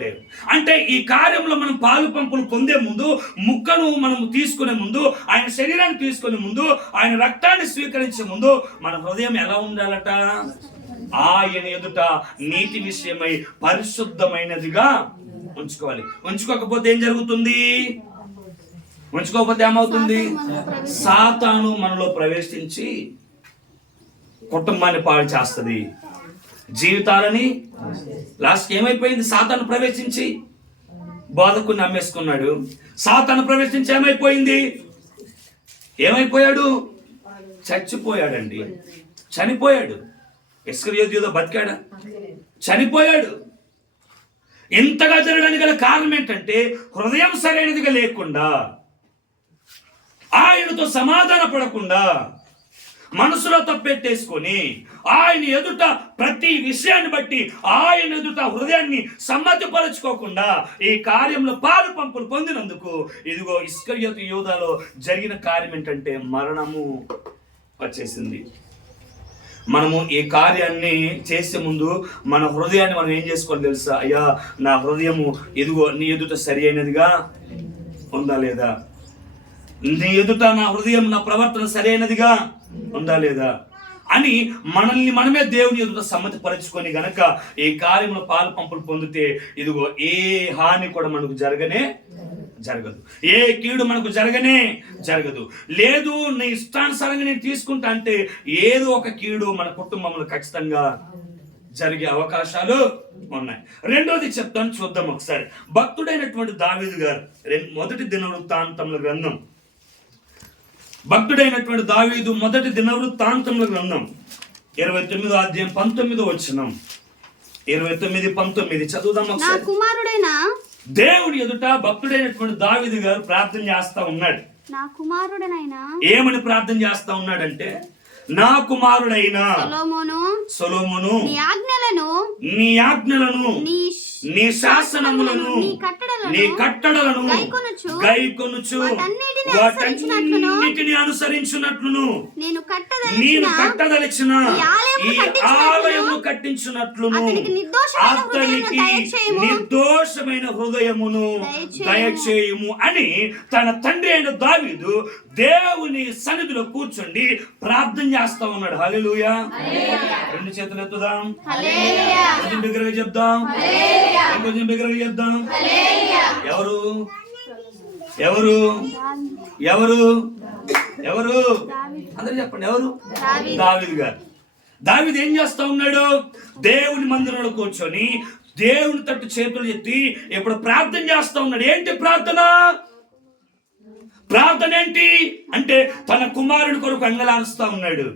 లేవు. అంటే ఈ కార్యంలో మనం పాలు పంపులు పొందే ముందు, ముక్కను మనం తీసుకునే ముందు, ఆయన శరీరాన్ని తీసుకునే ముందు, ఆయన రక్తాన్ని స్వీకరించే ముందు మన హృదయం ఎలా ఉండాలట? ఆయన ఎదుట నీతి విషయమై పరిశుద్ధమైనదిగా ఉంచుకోవాలి. ఉంచుకోకపోతే ఏం జరుగుతుంది? ఉంచుకోకపోతే ఏమవుతుంది? సాతాను మనలో ప్రవేశించి కుటుంబాన్ని పాడు చేస్తుంది, జీవితాలని. లాస్ట్ ఏమైపోయింది? సాతాను ప్రవేశించి బోధకుని అమ్మేసుకున్నాడు. సాతాను ప్రవేశించి ఏమైపోయింది? ఏమైపోయాడు? చచ్చిపోయాడండి. చనిపోయాడు. ఇస్కరియోతు యూదా బతికాడా? చనిపోయాడు. ఇంతగా జరగడానికి గల కారణం ఏంటంటే హృదయం సరైనదిగా లేకుండా, ఆయనతో సమాధాన పడకుండా, మనసులో తప్పెట్టేసుకొని ఆయన ఎదుట ప్రతి విషయాన్ని బట్టి ఆయన ఎదుట హృదయాన్ని సమ్మతిపరచుకోకుండా ఈ కార్యంలో పాలు పంపులు పొందినందుకు ఇదిగో ఇస్కరియోతు యూదాలో జరిగిన కార్యం ఏంటంటే మరణము వచ్చేసింది. మనము ఈ కార్యాన్ని చేసే ముందు మన హృదయాన్ని మనం ఏం చేసుకోవాలి తెలుసా? అయ్యా, నా హృదయము ఇదిగో నీ ఎదుట సరి అయినదిగా ఉందా లేదా? నీ ఎదుట నా హృదయం, నా ప్రవర్తన సరైనదిగా ఉందా లేదా అని మనల్ని మనమే దేవుని ఎదుట సమ్మతి పరచుకొని గనక ఈ కార్యంలో పాలు పంపులు పొందితే ఇదిగో ఏ హాని కూడా మనకు జరగదు. ఏ కీడు మనకు జరగదు. లేదు నీ ఇష్టానుసారంగా నేను తీసుకుంటా అంటే ఏదో ఒక కీడు మన కుటుంబంలో ఖచ్చితంగా జరిగే అవకాశాలు ఉన్నాయి. రెండోది చెప్తాను, చూద్దాం ఒకసారి. భక్తుడైనటువంటి దావీదు గారు మొదటి దినవృత్తాంతముల గ్రంథం, భక్తుడైనటువంటి దావీదు మొదటి దినవృత్తాంతముల గ్రంథం 29వ అధ్యాయం 19వ వచనం, 29-19 చదువుదాం ఒకసారి. కుమారుడైన దేవుడి ఎదుట భక్తుడైనటువంటి దావీదు గారు ప్రార్థన చేస్తా ఉన్నాడు. నా కుమారుడైన ఏమని ప్రార్థన చేస్తా ఉన్నాడంటే, నా కుమారుడైన సొలొమోను నీ ఆజ్ఞలను నీ శాసనములను నీ కట్టడలను గైకొనుచు వాటన్నిటిని అనుసరించునట్లును నేను కట్టదలిచిన ఈ ఆలయము కట్టించునట్లును అతనికి నిర్దోషమైన హృదయమును దయచేయుము అని తన తండ్రి అయిన దావీదు దేవుని సన్నిధిలో కూర్చొని ప్రార్థన చేస్తా ఉన్నాడు. హల్లెలూయా. రెండు చేతులు ఎత్తుదాం, కొంచెం బిగ్గరగా చెప్దాం, కొంచెం బిగ్గరగా చెప్దాం. ఎవరు ఎవరు? అందరూ చెప్పండి, ఎవరు? దావీదు గారు. దావీదు ఏం చేస్తా ఉన్నాడు? దేవుని మందిరంలో కూర్చొని దేవుని తట్టు చేతులు ఎత్తి ఇప్పుడు ప్రార్థన చేస్తా ఉన్నాడు. ఏంటి ప్రార్థన? ప్రార్థన ఏంటి అంటే తన కుమారుడి కొరకు అంగలారుస్తా ఉన్నాడు.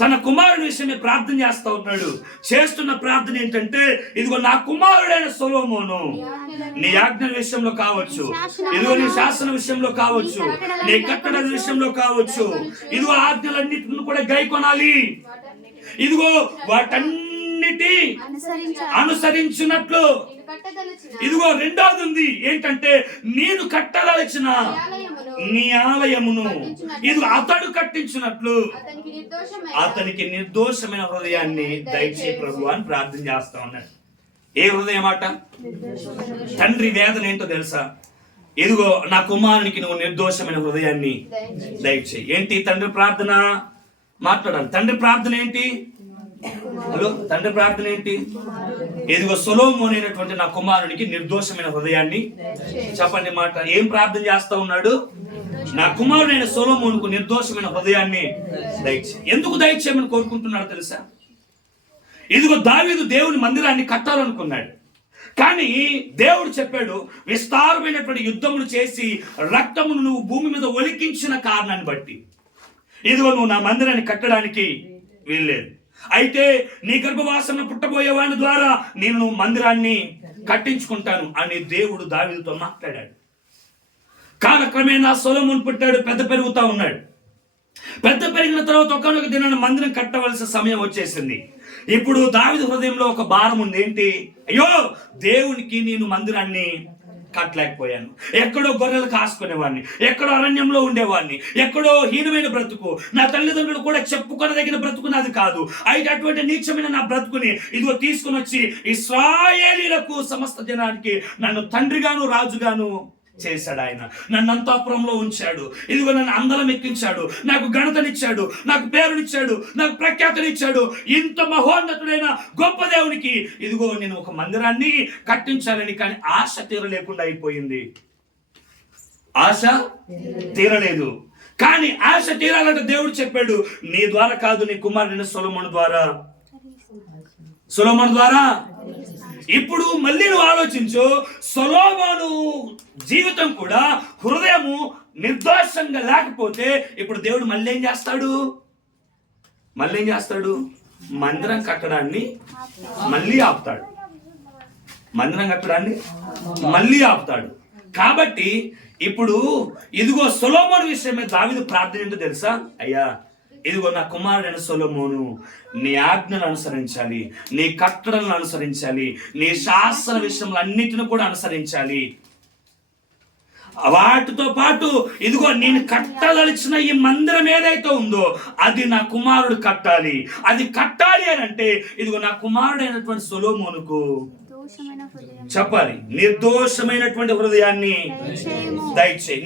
తన కుమారుడి విషయమే ప్రార్థన చేస్తా ఉన్నాడు. చేస్తున్న ప్రార్థన ఏంటంటే, ఇదిగో నా కుమారుడైన సొలొమోను, నీ ఆజ్ఞల విషయంలో కావచ్చు, ఇదిగో నీ శాసన విషయంలో కావచ్చు, నీ కట్టడల విషయంలో కావచ్చు, ఇదిగో ఆజ్ఞలన్నిటిని కూడా గైకొనాలి. ఇదిగో వాటన్నిటి అనుసరించినట్లు. ఇదిగో రెండవది ఉంది ఏంటంటే, నేను కట్టదలిచిన నీ ఆలయమును ఇది అతడు కట్టించినట్లు అతనికి నిర్దోషమైన హృదయాన్ని దయచేయి ప్రభు అని ప్రార్థన చేస్తా ఉన్నాడు. ఏ హృదయం అట? తండ్రి వేదన ఏంటో తెలుసా? ఇదిగో నా కుమారునికి నువ్వు నిర్దోషమైన హృదయాన్ని దయచేయి. ఏంటి తండ్రి ప్రార్థన? మాట్లాడాలి. తండ్రి ప్రార్థన ఏంటి? హలో, తండ్రి ప్రార్థన ఏంటి? ఇదిగో సొలొమోను అయినటువంటి నా కుమారునికి నిర్దోషమైన హృదయాన్ని. చెప్పండి మాట. ఏం ప్రార్థన చేస్తా ఉన్నాడు? నా కుమారుడైన సొలొమోనుకు నిర్దోషమైన హృదయాన్ని దయచేయి. ఎందుకు దయచేయమని కోరుకుంటున్నాడు తెలుసా? ఇదిగో దావీదు దేవుని మందిరాన్ని కట్టాలనుకున్నాడు, కానీ దేవుడు చెప్పాడు, విస్తారమైనటువంటి యుద్ధములు చేసి రక్తమును నువ్వు భూమి మీద ఒలికించిన కారణాన్ని బట్టి ఇదిగో నువ్వు నా మందిరాన్ని కట్టడానికి వీల్లేదు. అయితే నీ గర్భవాసన పుట్టబోయే వాని ద్వారా నేను మందిరాన్ని కట్టించుకుంటాను అని దేవుడు దావీదుతో మాట్లాడాడు. కాలక్రమేణా సొలొమోను పుట్టాడు, పెద్ద పెరుగుతా ఉన్నాడు. పెద్ద పెరిగిన తర్వాత ఒకనొక దినాన మందిరం కట్టవలసిన సమయం వచ్చేసింది. ఇప్పుడు దావీదు హృదయంలో ఒక భారం ఉంది. ఏంటి? అయ్యో, దేవునికి నేను మందిరాన్ని కట్టలేకపోయాను. ఎక్కడో గొర్రెలు కాసుకునేవాడిని, ఎక్కడో అరణ్యంలో ఉండేవాడిని, ఎక్కడో హీనమైన బ్రతుకు, నా తల్లిదండ్రులు కూడా చెప్పుకొనదగిన బ్రతుకు నాది కాదు. అయితే అటువంటి నీచమైన నా బ్రతుకుని ఇదిగో తీసుకుని వచ్చి ఇశ్రాయేలీయులకు సమస్త జనానికి నన్ను తండ్రిగాను రాజుగాను చేశాడు. ఆయన నన్ను అంతఃపురంలో ఉంచాడు. ఇదిగో నన్ను అందలం ఎక్కించాడు, నాకు ఘనతనిచ్చాడు, నాకు పేరునిచ్చాడు, నాకు ప్రఖ్యాతనిచ్చాడు. ఇంత మహోన్నతుడైన గొప్ప దేవునికి ఇదిగో నేను ఒక మందిరాన్ని కట్టించాలని, కానీ ఆశ తీరలేకుండా అయిపోయింది. ఆశ తీరలేదు. కానీ ఆశ తీరాలంటే దేవుడు చెప్పాడు, నీ ద్వారా కాదు, నీ కుమారుడైన సొలొమోను ద్వారా. ఇప్పుడు మళ్ళీ నువ్వు ఆలోచించు, సొలొమోను జీవితం కూడా హృదయము నిర్దోషంగా లేకపోతే ఇప్పుడు దేవుడు మళ్ళీ ఏం చేస్తాడు? మందిరం కట్టడాన్ని మళ్ళీ ఆపుతాడు. కాబట్టి ఇప్పుడు ఇదిగో సొలొమోను విషయమే దావీదు ప్రార్థన ఏంటో తెలుసా? అయ్యా, ఇదిగో నా కుమారుడైన సొలొమోను నీ ఆజ్ఞలను అనుసరించాలి, నీ కట్టడలను అనుసరించాలి, నీ శాస్త్ర విషయంలో అన్నిటిని కూడా అనుసరించాలి. వాటితో పాటు ఇదిగో నేను కట్టదలిచిన ఈ మందిరం ఏదైతే ఉందో అది నా కుమారుడు కట్టాలి. అది కట్టాలి అని అంటే ఇదిగో నా కుమారుడైనటువంటి సొలొమోనుకు చెప్పాలి, నిర్దోషమైనటువంటి హృదయాన్ని దయచేయి.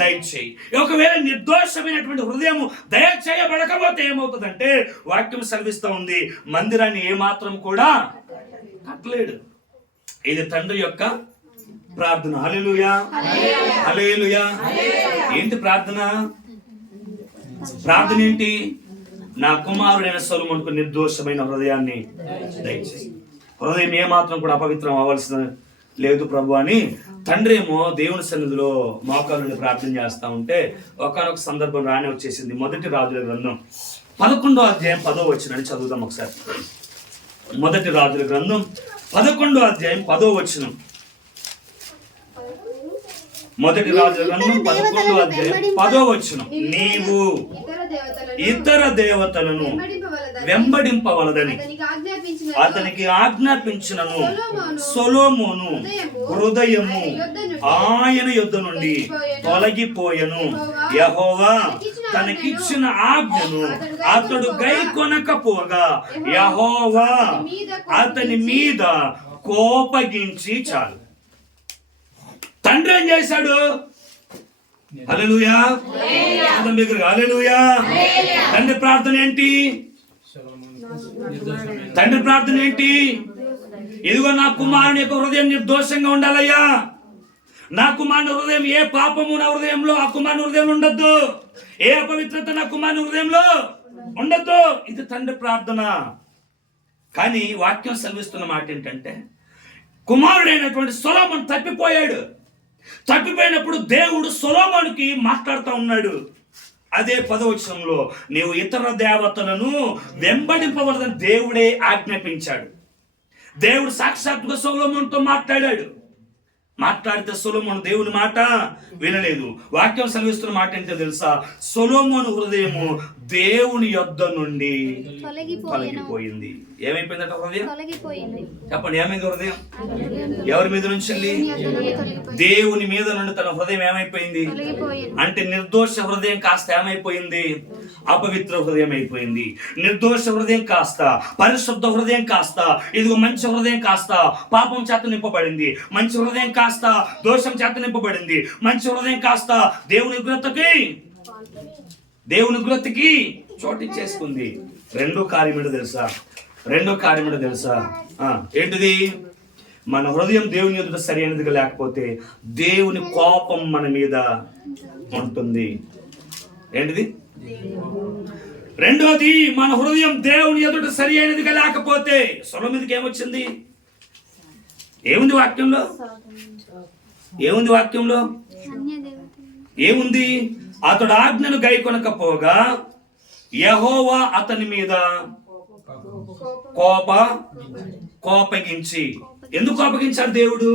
దయచేయి. ఒకవేళ నిర్దోషమైనటువంటి హృదయము దయచేయబడకపోతే ఏమవుతుందంటే, వాక్యం సెలవిస్తూ ఉంది, మందిరాన్ని ఏమాత్రం కూడా కట్టలేడు. ఇది తండ్రి యొక్క ప్రార్థన. హల్లెలూయా, హల్లెలూయా. ఏంటి ప్రార్థన? ఏంటి? నా కుమారుడైన సొలొమోనుకు నిర్దోషమైన హృదయాన్ని దయచేయి. హృదయం ఏమాత్రం కూడా అపవిత్రం అవ్వాల్సిన లేదు ప్రభు అని తండ్రి ఏమో దేవుని సన్నిధిలో మోకాళ్ళుని ప్రార్థన చేస్తా ఉంటే ఒకనొక సందర్భం రానే వచ్చేసింది. మొదటి రాజుల గ్రంథం 11వ అధ్యాయం 10వ వచనాన్ని చదువుదాం ఒకసారి. మొదటి రాజుల గ్రంథం 11వ అధ్యాయం 10వ వచనం. మొదటి రాజుల గ్రంథం 11వ అధ్యాయం 10వ వచనం. నీవు ఇతర దేవతలను వెంబడింపవలదని అతనికి ఆజ్ఞాపించినను సొలొమోను హృదయము ఆయన యొద్ద నుండి తొలగిపోయెను. యెహోవా తనకిచ్చిన ఆజ్ఞను అతడు గైకొనకపోగా యెహోవా అతని మీద కోపగించి చాలు. తండ్రి ఏం చేశాడు? హల్లెలూయా. హల్లెలూయా. తండ్రి ప్రార్థన ఏంటి? ఇదిగో నా కుమారుని యొక్క హృదయం నిర్దోషంగా ఉండాలయ్యా. నా కుమారుని హృదయం, ఏ పాపము నా హృదయంలో ఆ కుమారుని హృదయం ఉండొద్దు, ఏ అపవిత్రత నా కుమారుని హృదయంలో ఉండొద్దు. ఇది తండ్రి ప్రార్థన. కానీ వాక్యం సెలవిస్తున్న మాట ఏంటంటే, కుమారుడైనటువంటి సొలొమోను తప్పిపోయాడు. తప్పిపోయినప్పుడు దేవుడు సొలొమోనుకి మాట్లాడుతూ ఉన్నాడు. అదే 10వ వచనంలో, నీవు ఇతర దేవతలను వెంబడింపవలదని దేవుడే ఆజ్ఞాపించాడు. దేవుడు సాక్షాత్తుగా సొలొమోనుతో మాట్లాడాడు. మాట్లాడితే సొలొమోను దేవుని మాట వినలేదు. వాక్యం సెలవిస్తున్న మాట ఏంటో తెలుసా? సొలొమోను హృదయము దేవుని యొద్ద నుండి తొలగిపోయింది. ఏమైపోయిందట హృదయం? చెప్పండి, ఏమైంది హృదయం? ఎవరి మీద నుంచి? దేవుని మీద నుండి తన హృదయం ఏమైపోయింది అంటే, నిర్దోష హృదయం కాస్త ఏమైపోయింది? అపవిత్ర హృదయం అయిపోయింది. నిర్దోష హృదయం కాస్త పరిశుద్ధ హృదయం కాస్త ఇదిగో మంచి హృదయం కాస్త పాపం చేత నింపబడింది. మంచి హృదయం కాస్త దోషం చేత నింపబడింది. మంచి హృదయం కాస్త దేవుని ఉగ్రతకి చోటిచ్చేసుకుంది. రెండో కార్యం ఏంటో తెలుసా? ఏంటిది? మన హృదయం దేవుని ఎదుట సరైనదిగా లేకపోతే దేవుని కోపం మన మీద ఉంటుంది. ఏంటిది? రెండోది, మన హృదయం దేవుని ఎదుట సరి అయినదిగా లేకపోతే సొలొమోను మీదకి ఏమొచ్చింది? ఏముంది వాక్యంలో? ఏముంది? అతడు ఆజ్ఞను గైకొనకపోగా యెహోవా అతని మీద కోపగించి. ఎందుకు కోపగించాడు దేవుడు?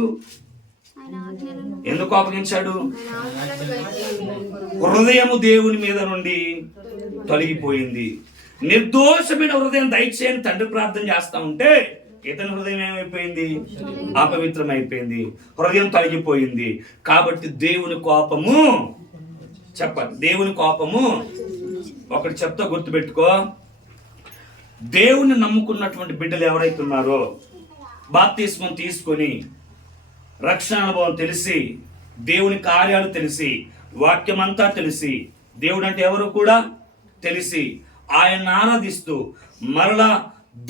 ఎందుకు కోపగించాడు? హృదయము దేవుని మీద నుండి తొలగిపోయింది. నిర్దోషమైన హృదయం దయచేయని తండ్రి ప్రార్థన చేస్తా ఉంటే ఇతని హృదయం ఏమైపోయింది? అపవిత్రమైపోయింది. హృదయం తొలగిపోయింది. కాబట్టి దేవుని కోపము, చెప్పండి, దేవుని కోపము. ఒకటి చెప్తా, గుర్తుపెట్టుకో. దేవుని నమ్ముకున్నటువంటి బిడ్డలు ఎవరైతే ఉన్నారో, బాప్తిస్మం తీసుకొని రక్షణ అనుభవం తెలిసి, దేవుని కార్యాలు తెలిసి, వాక్యమంతా తెలిసి, దేవుడు అంటే ఎవరు కూడా తెలిసి, ఆయన్ని ఆరాధిస్తూ మరలా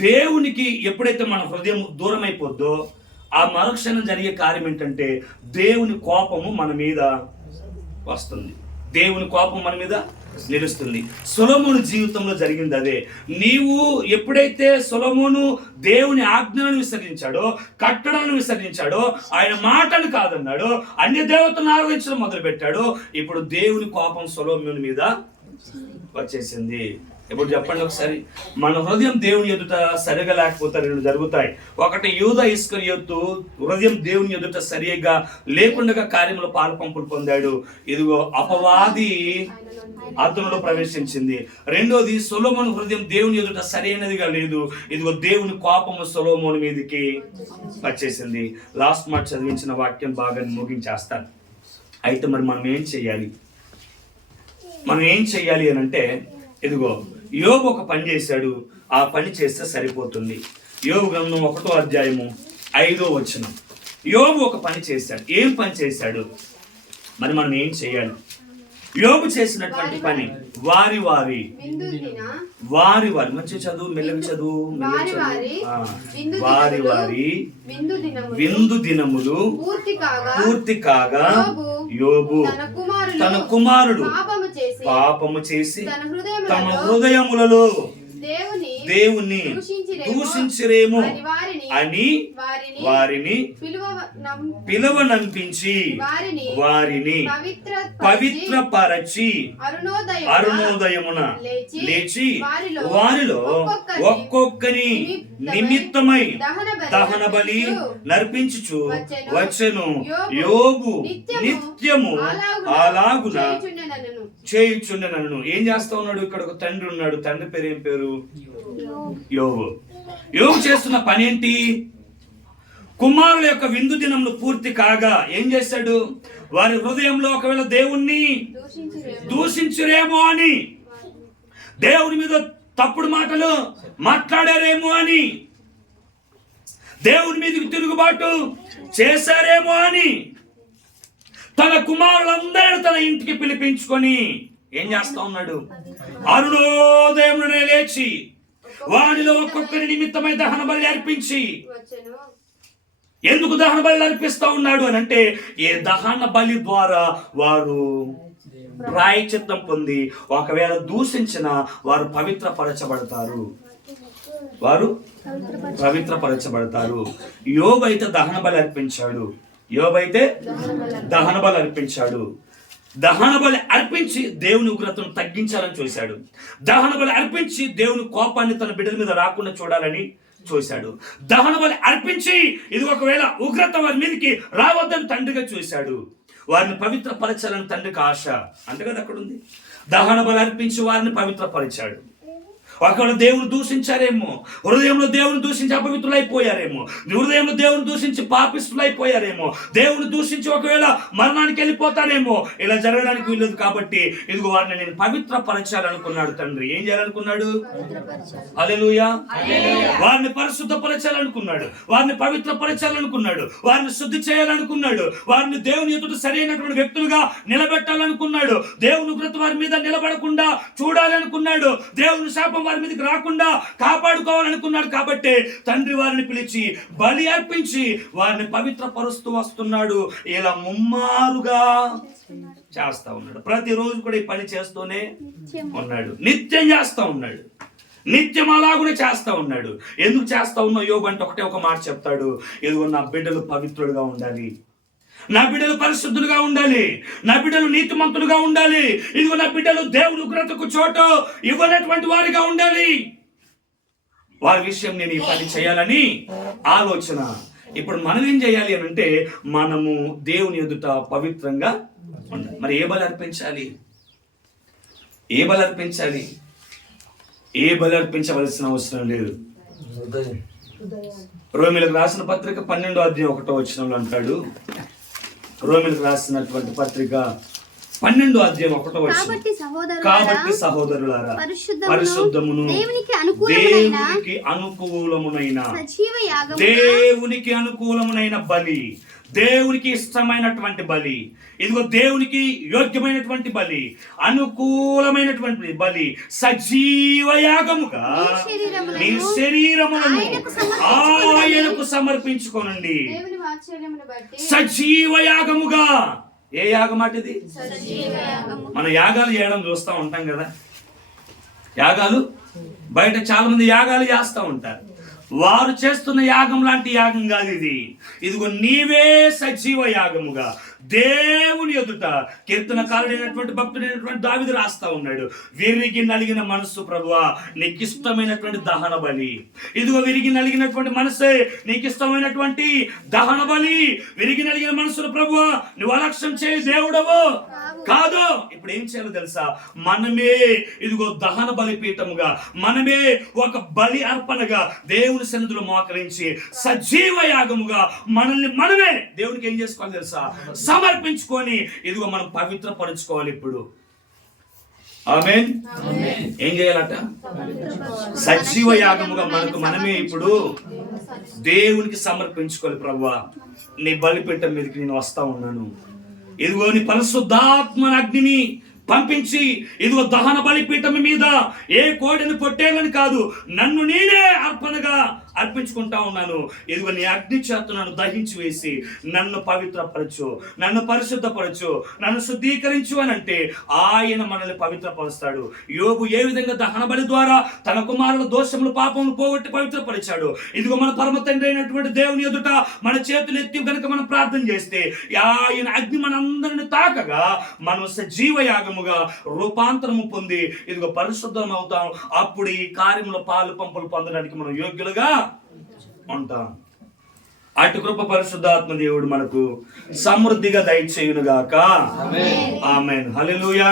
దేవునికి ఎప్పుడైతే మన హృదయం దూరం అయిపోద్దో ఆ మరుక్షణం జరిగే కార్యం ఏంటంటే దేవుని కోపము మన మీద వస్తుంది. దేవుని కోపం మన మీద నిలుస్తుంది. సొలొమోను జీవితంలో జరిగింది అదే. నీవు ఎప్పుడైతే సొలొమోను దేవుని ఆజ్ఞలను విసరించాడో, కట్టడలను విసరించాడో, ఆయన మాటలు కాదన్నాడో, అన్య దేవతలను ఆరాధించడం మొదలు పెట్టాడో, ఇప్పుడు దేవుని కోపం సొలొమోను మీద వచ్చేసింది. ఇప్పుడు చెప్పండి ఒకసారి, మన హృదయం దేవుని ఎదుట సరిగా లేకపోతే రెండు జరుగుతాయి. ఒకటి, యూదా ఇస్కరియోతు హృదయం దేవుని ఎదుట సరిగా లేకుండా కార్యంలో పాలుపంపులు పొందాడు. ఇదిగో అపవాది అతనిలో ప్రవేశించింది. రెండోది, సొలొమోను హృదయం దేవుని ఎదుట సరైనదిగా లేదు. ఇదిగో దేవుని కోపము సొలొమోను మీదకి వచ్చేసింది. లాస్ట్ మాట చదివించిన వాక్యం బాగా ముగించేస్తాను. అయితే మరి మనం ఏం చెయ్యాలి అని అంటే, ఇదిగో యోబు ఒక పని చేశాడు. ఆ పని చేస్తే సరిపోతుంది. యోబు గ్రంథం 1వ అధ్యాయము 5వ వచనం. యోబు ఒక పని చేశాడు. ఏం పని చేశాడు? మరి మనం ఏం చేయాలి? యోబు చేసినటువంటి పని వారి మంచి చదువు, మెల్లగా చదువు. వారి విందు దినములు పూర్తి కాగా యోబు తన కుమారుడు పాపము చేసి తమ హృదయములలో దేవుని దూషించిరేమో అని వారిని పిలువనంపించి వారిని పవిత్రపరచి అరుణోదయమున లేచి వారిలో ఒక్కొక్కని నిమిత్తమై దహన బలి నర్పించుచు వచ్చెను. యోబు నిత్యము అలాగున చేయుచుండెనను. ఏం చేస్తా ఉన్నాడు? ఇక్కడ ఒక తండ్రి ఉన్నాడు. తండ్రి పేరు ఏం పేరు? యోబు. యోబు చేస్తున్న పని ఏంటి? కుమారుల యొక్క విందు దినములు పూర్తి కాగా ఏం చేశాడు? వారి హృదయంలో ఒకవేళ దేవుణ్ణి దూషించురేమో అని, దేవుని మీద తప్పుడు మాటలు మాట్లాడారేమో అని, దేవుని మీదకి తిరుగుబాటు చేశారేమో అని తన కుమారులందరూ తన ఇంటికి పిలిపించుకొని ఏం చేస్తా ఉన్నాడు? అరుణోదయమునే లేచి వారిలో ఒక్కొక్కరి నిమిత్తమై దహన బలి అర్పించి ఎందుకు దహన బలి అర్పిస్తా ఉన్నాడు అని అంటే, ఏ దహన బలి ద్వారా వారు ప్రాయశ్చిత్తం పొంది ఒకవేళ దూషించిన వారు పవిత్రపరచబడతారు. వారు పవిత్రపరచబడతారు. యోబు అయితే దహన బలి అర్పించాడు. దహన బలి అర్పించి దేవుని ఉగ్రతను తగ్గించాలని చూశాడు. దహన బలి అర్పించి దేవుని కోపాన్ని తన బిడ్డల మీద రాకుండా చూడాలని చూశాడు. దహన బలి అర్పించి ఇది ఒకవేళ ఉగ్రత వారి మీదకి రావద్దని తండ్రిగా చూశాడు. వారిని పవిత్రపరచాలని తండ్రికి ఆశ. అంతే కదా అక్కడ ఉంది. దహన బలి అర్పించి వారిని పవిత్రపరిచాడు. ఒకవేళ దేవుని దూషించారేమో, హృదయంలో దేవుని దూషించి అపవిత్రులైపోయారేమో, హృదయంలో దేవుని దూషించి పాపిస్తులైపోయారేమో, దేవుని దూషించి ఒకవేళ మరణానికి వెళ్ళిపోతారేమో. ఇలా జరగడానికి వీల్లేదు. కాబట్టి ఇదిగో వారిని నేను పవిత్రపరచాలనుకున్నాడు తండ్రి. ఏం చేయాలనుకున్నాడు? హల్లెలూయా. వారిని పరిశుద్ధపరచాలనుకున్నాడు, వారిని పవిత్రపరచాలనుకున్నాడు, వారిని శుద్ధి చేయాలనుకున్నాడు, వారిని దేవుని ఎదుట సరైనటువంటి వ్యక్తులుగా నిలబెట్టాలనుకున్నాడు, దేవుని ఉగ్రత వారి మీద నిలబడకుండా చూడాలనుకున్నాడు, దేవుని శాపం వారి మీదకి రాకుండా కాపాడుకోవాలనుకున్నాడు. కాబట్టి తండ్రి వారిని పిలిచి బలి అర్పించి వారిని పవిత్రపరుస్తూ వస్తున్నాడు. ఇలా ముమ్మారుగా చేస్తా ఉన్నాడు. ప్రతిరోజు కూడా ఈ పని చేస్తూనే ఉన్నాడు. నిత్యం చేస్తా ఉన్నాడు. నిత్యం అలాగునే చేస్తా ఉన్నాడు. ఎందుకు చేస్తా ఉన్నావు యోబు అంటే ఒకటే ఒక మాట చెప్తాడు. ఇదిగో నా బిడ్డలు పవిత్రులుగా ఉండాలి, నా బిడ్డలు పరిశుద్ధులుగా ఉండాలి, నా బిడ్డలు నీతిమంతులుగా ఉండాలి, ఇదిగో నా బిడ్డలు దేవుని ఉగ్రతకు చోటు ఇవ్వనటువంటి వారిగా ఉండాలి. వారి విషయం నేను ఈ పని చేయాలని ఆలోచన. ఇప్పుడు మనం ఏం చేయాలి అని అంటే, మనము దేవుని ఎదుట పవిత్రంగా ఉండాలి. మరి ఏ బలి అర్పించాలి? ఏ బలి అర్పించవలసిన అవసరం లేదు. రోమీలకు రాసిన పత్రిక 12వ అధ్యాయం 1వ వచనంలో అంటాడు. రోమీలకు రాసినటువంటి పత్రిక 12వ అధ్యాయం 1వ వచనం, కాబట్టి సహోదరులారా పరిశుద్ధమును దేవునికి అనుకూలమునైన బలి, దేవునికి ఇష్టమైనటువంటి బలి, ఇదిగో దేవునికి యోగ్యమైనటువంటి బలి, అనుకూలమైనటువంటి బలి, సజీవ యాగముగా మీ శరీరములను ఆయనకు సమర్పించుకోనండి. సజీవ యాగముగా. ఏ యాగం అటుది? మన యాగాలు చేయడం చూస్తూ ఉంటాం కదా. యాగాలు బయట చాలా మంది యాగాలు చేస్తూ ఉంటారు. వారు చేస్తున్న యాగం లాంటి యాగం కాదు ఇది. ఇదిగో నీవే సజీవ యాగముగా దేవుని ఎదుట. కీర్తనకారుడైనటువంటి భక్తుడైనటువంటి దావీదు రాస్తా ఉన్నాడు, విరిగి నలిగిన మనస్సు ప్రభువా నీకు ఇష్టమైనటువంటి దహన బలి. ఇదిగో విరిగి నలిగినటువంటి మనసే నీకు ఇష్టమైనటువంటి దహన బలి. విరిగి నలిగిన మనసును ప్రభువా నువ్వు అలక్ష్యం చేయ దేవుడవు కాదు. ఇప్పుడు ఏం చేయాలో తెలుసా? మనమే ఇదిగో దహన బలి పీఠముగా, మనమే ఒక బలి అర్పణగా దేవుని సన్నిధిలో మోకరించి సజీవ యాగముగా మనమే దేవునికి ఏం చేసుకోవాలి తెలుసా? సమర్పించుకొని ఇదిగో మనం పవిత్రపరుచుకోవాలి. ఇప్పుడు ఆమేన్. ఏం చేయాలట? సజీవ యాగముగా మనమే ఇప్పుడు దేవునికి సమర్పించుకోవాలి. ప్రభువా నీ బలిపీఠం మీదకి నేను వస్తా ఉన్నాను. ఇదిగో నీ పరిశుద్ధాత్మ అగ్నిని పంపించి ఇదిగో దహన బలిపీఠం మీద ఏ కోడిని పొట్టేలని కాదు, నన్ను నేనే అర్పణగా అర్పించుకుంటా ఉన్నాను. ఇదిగో నీ అగ్ని చేత నన్ను దహించి వేసి నన్ను పవిత్రపరచు, నన్ను పరిశుద్ధపరచు, నన్ను శుద్ధీకరించు అని అంటే ఆయన మనల్ని పవిత్రపరుస్తాడు. యోబు ఏ విధంగా దహన బలి ద్వారా తన కుమారుల దోషములు పాపములు పోగొట్టి పవిత్రపరిచాడు. ఇదిగో మన పరమ తండ్రి అయినటువంటి దేవుని ఎదుట మన చేతులు ఎత్తి కనుక మనం ప్రార్థన చేస్తే ఆయన అగ్ని మనందరిని తాకగా మనం సజీవ యాగముగా రూపాంతరము పొంది ఇదిగో పరిశుద్ధం అవుతాం. అప్పుడు ఈ కార్యంలో పాలు పంపులు పొందడానికి మనం యోగ్యులుగా ఉంటాం. అటు కృప పరిశుద్ధాత్మ దేవుడు మనకు సమృద్ధిగా దయచేయునుగాక. ఆమేన్. హల్లెలూయా.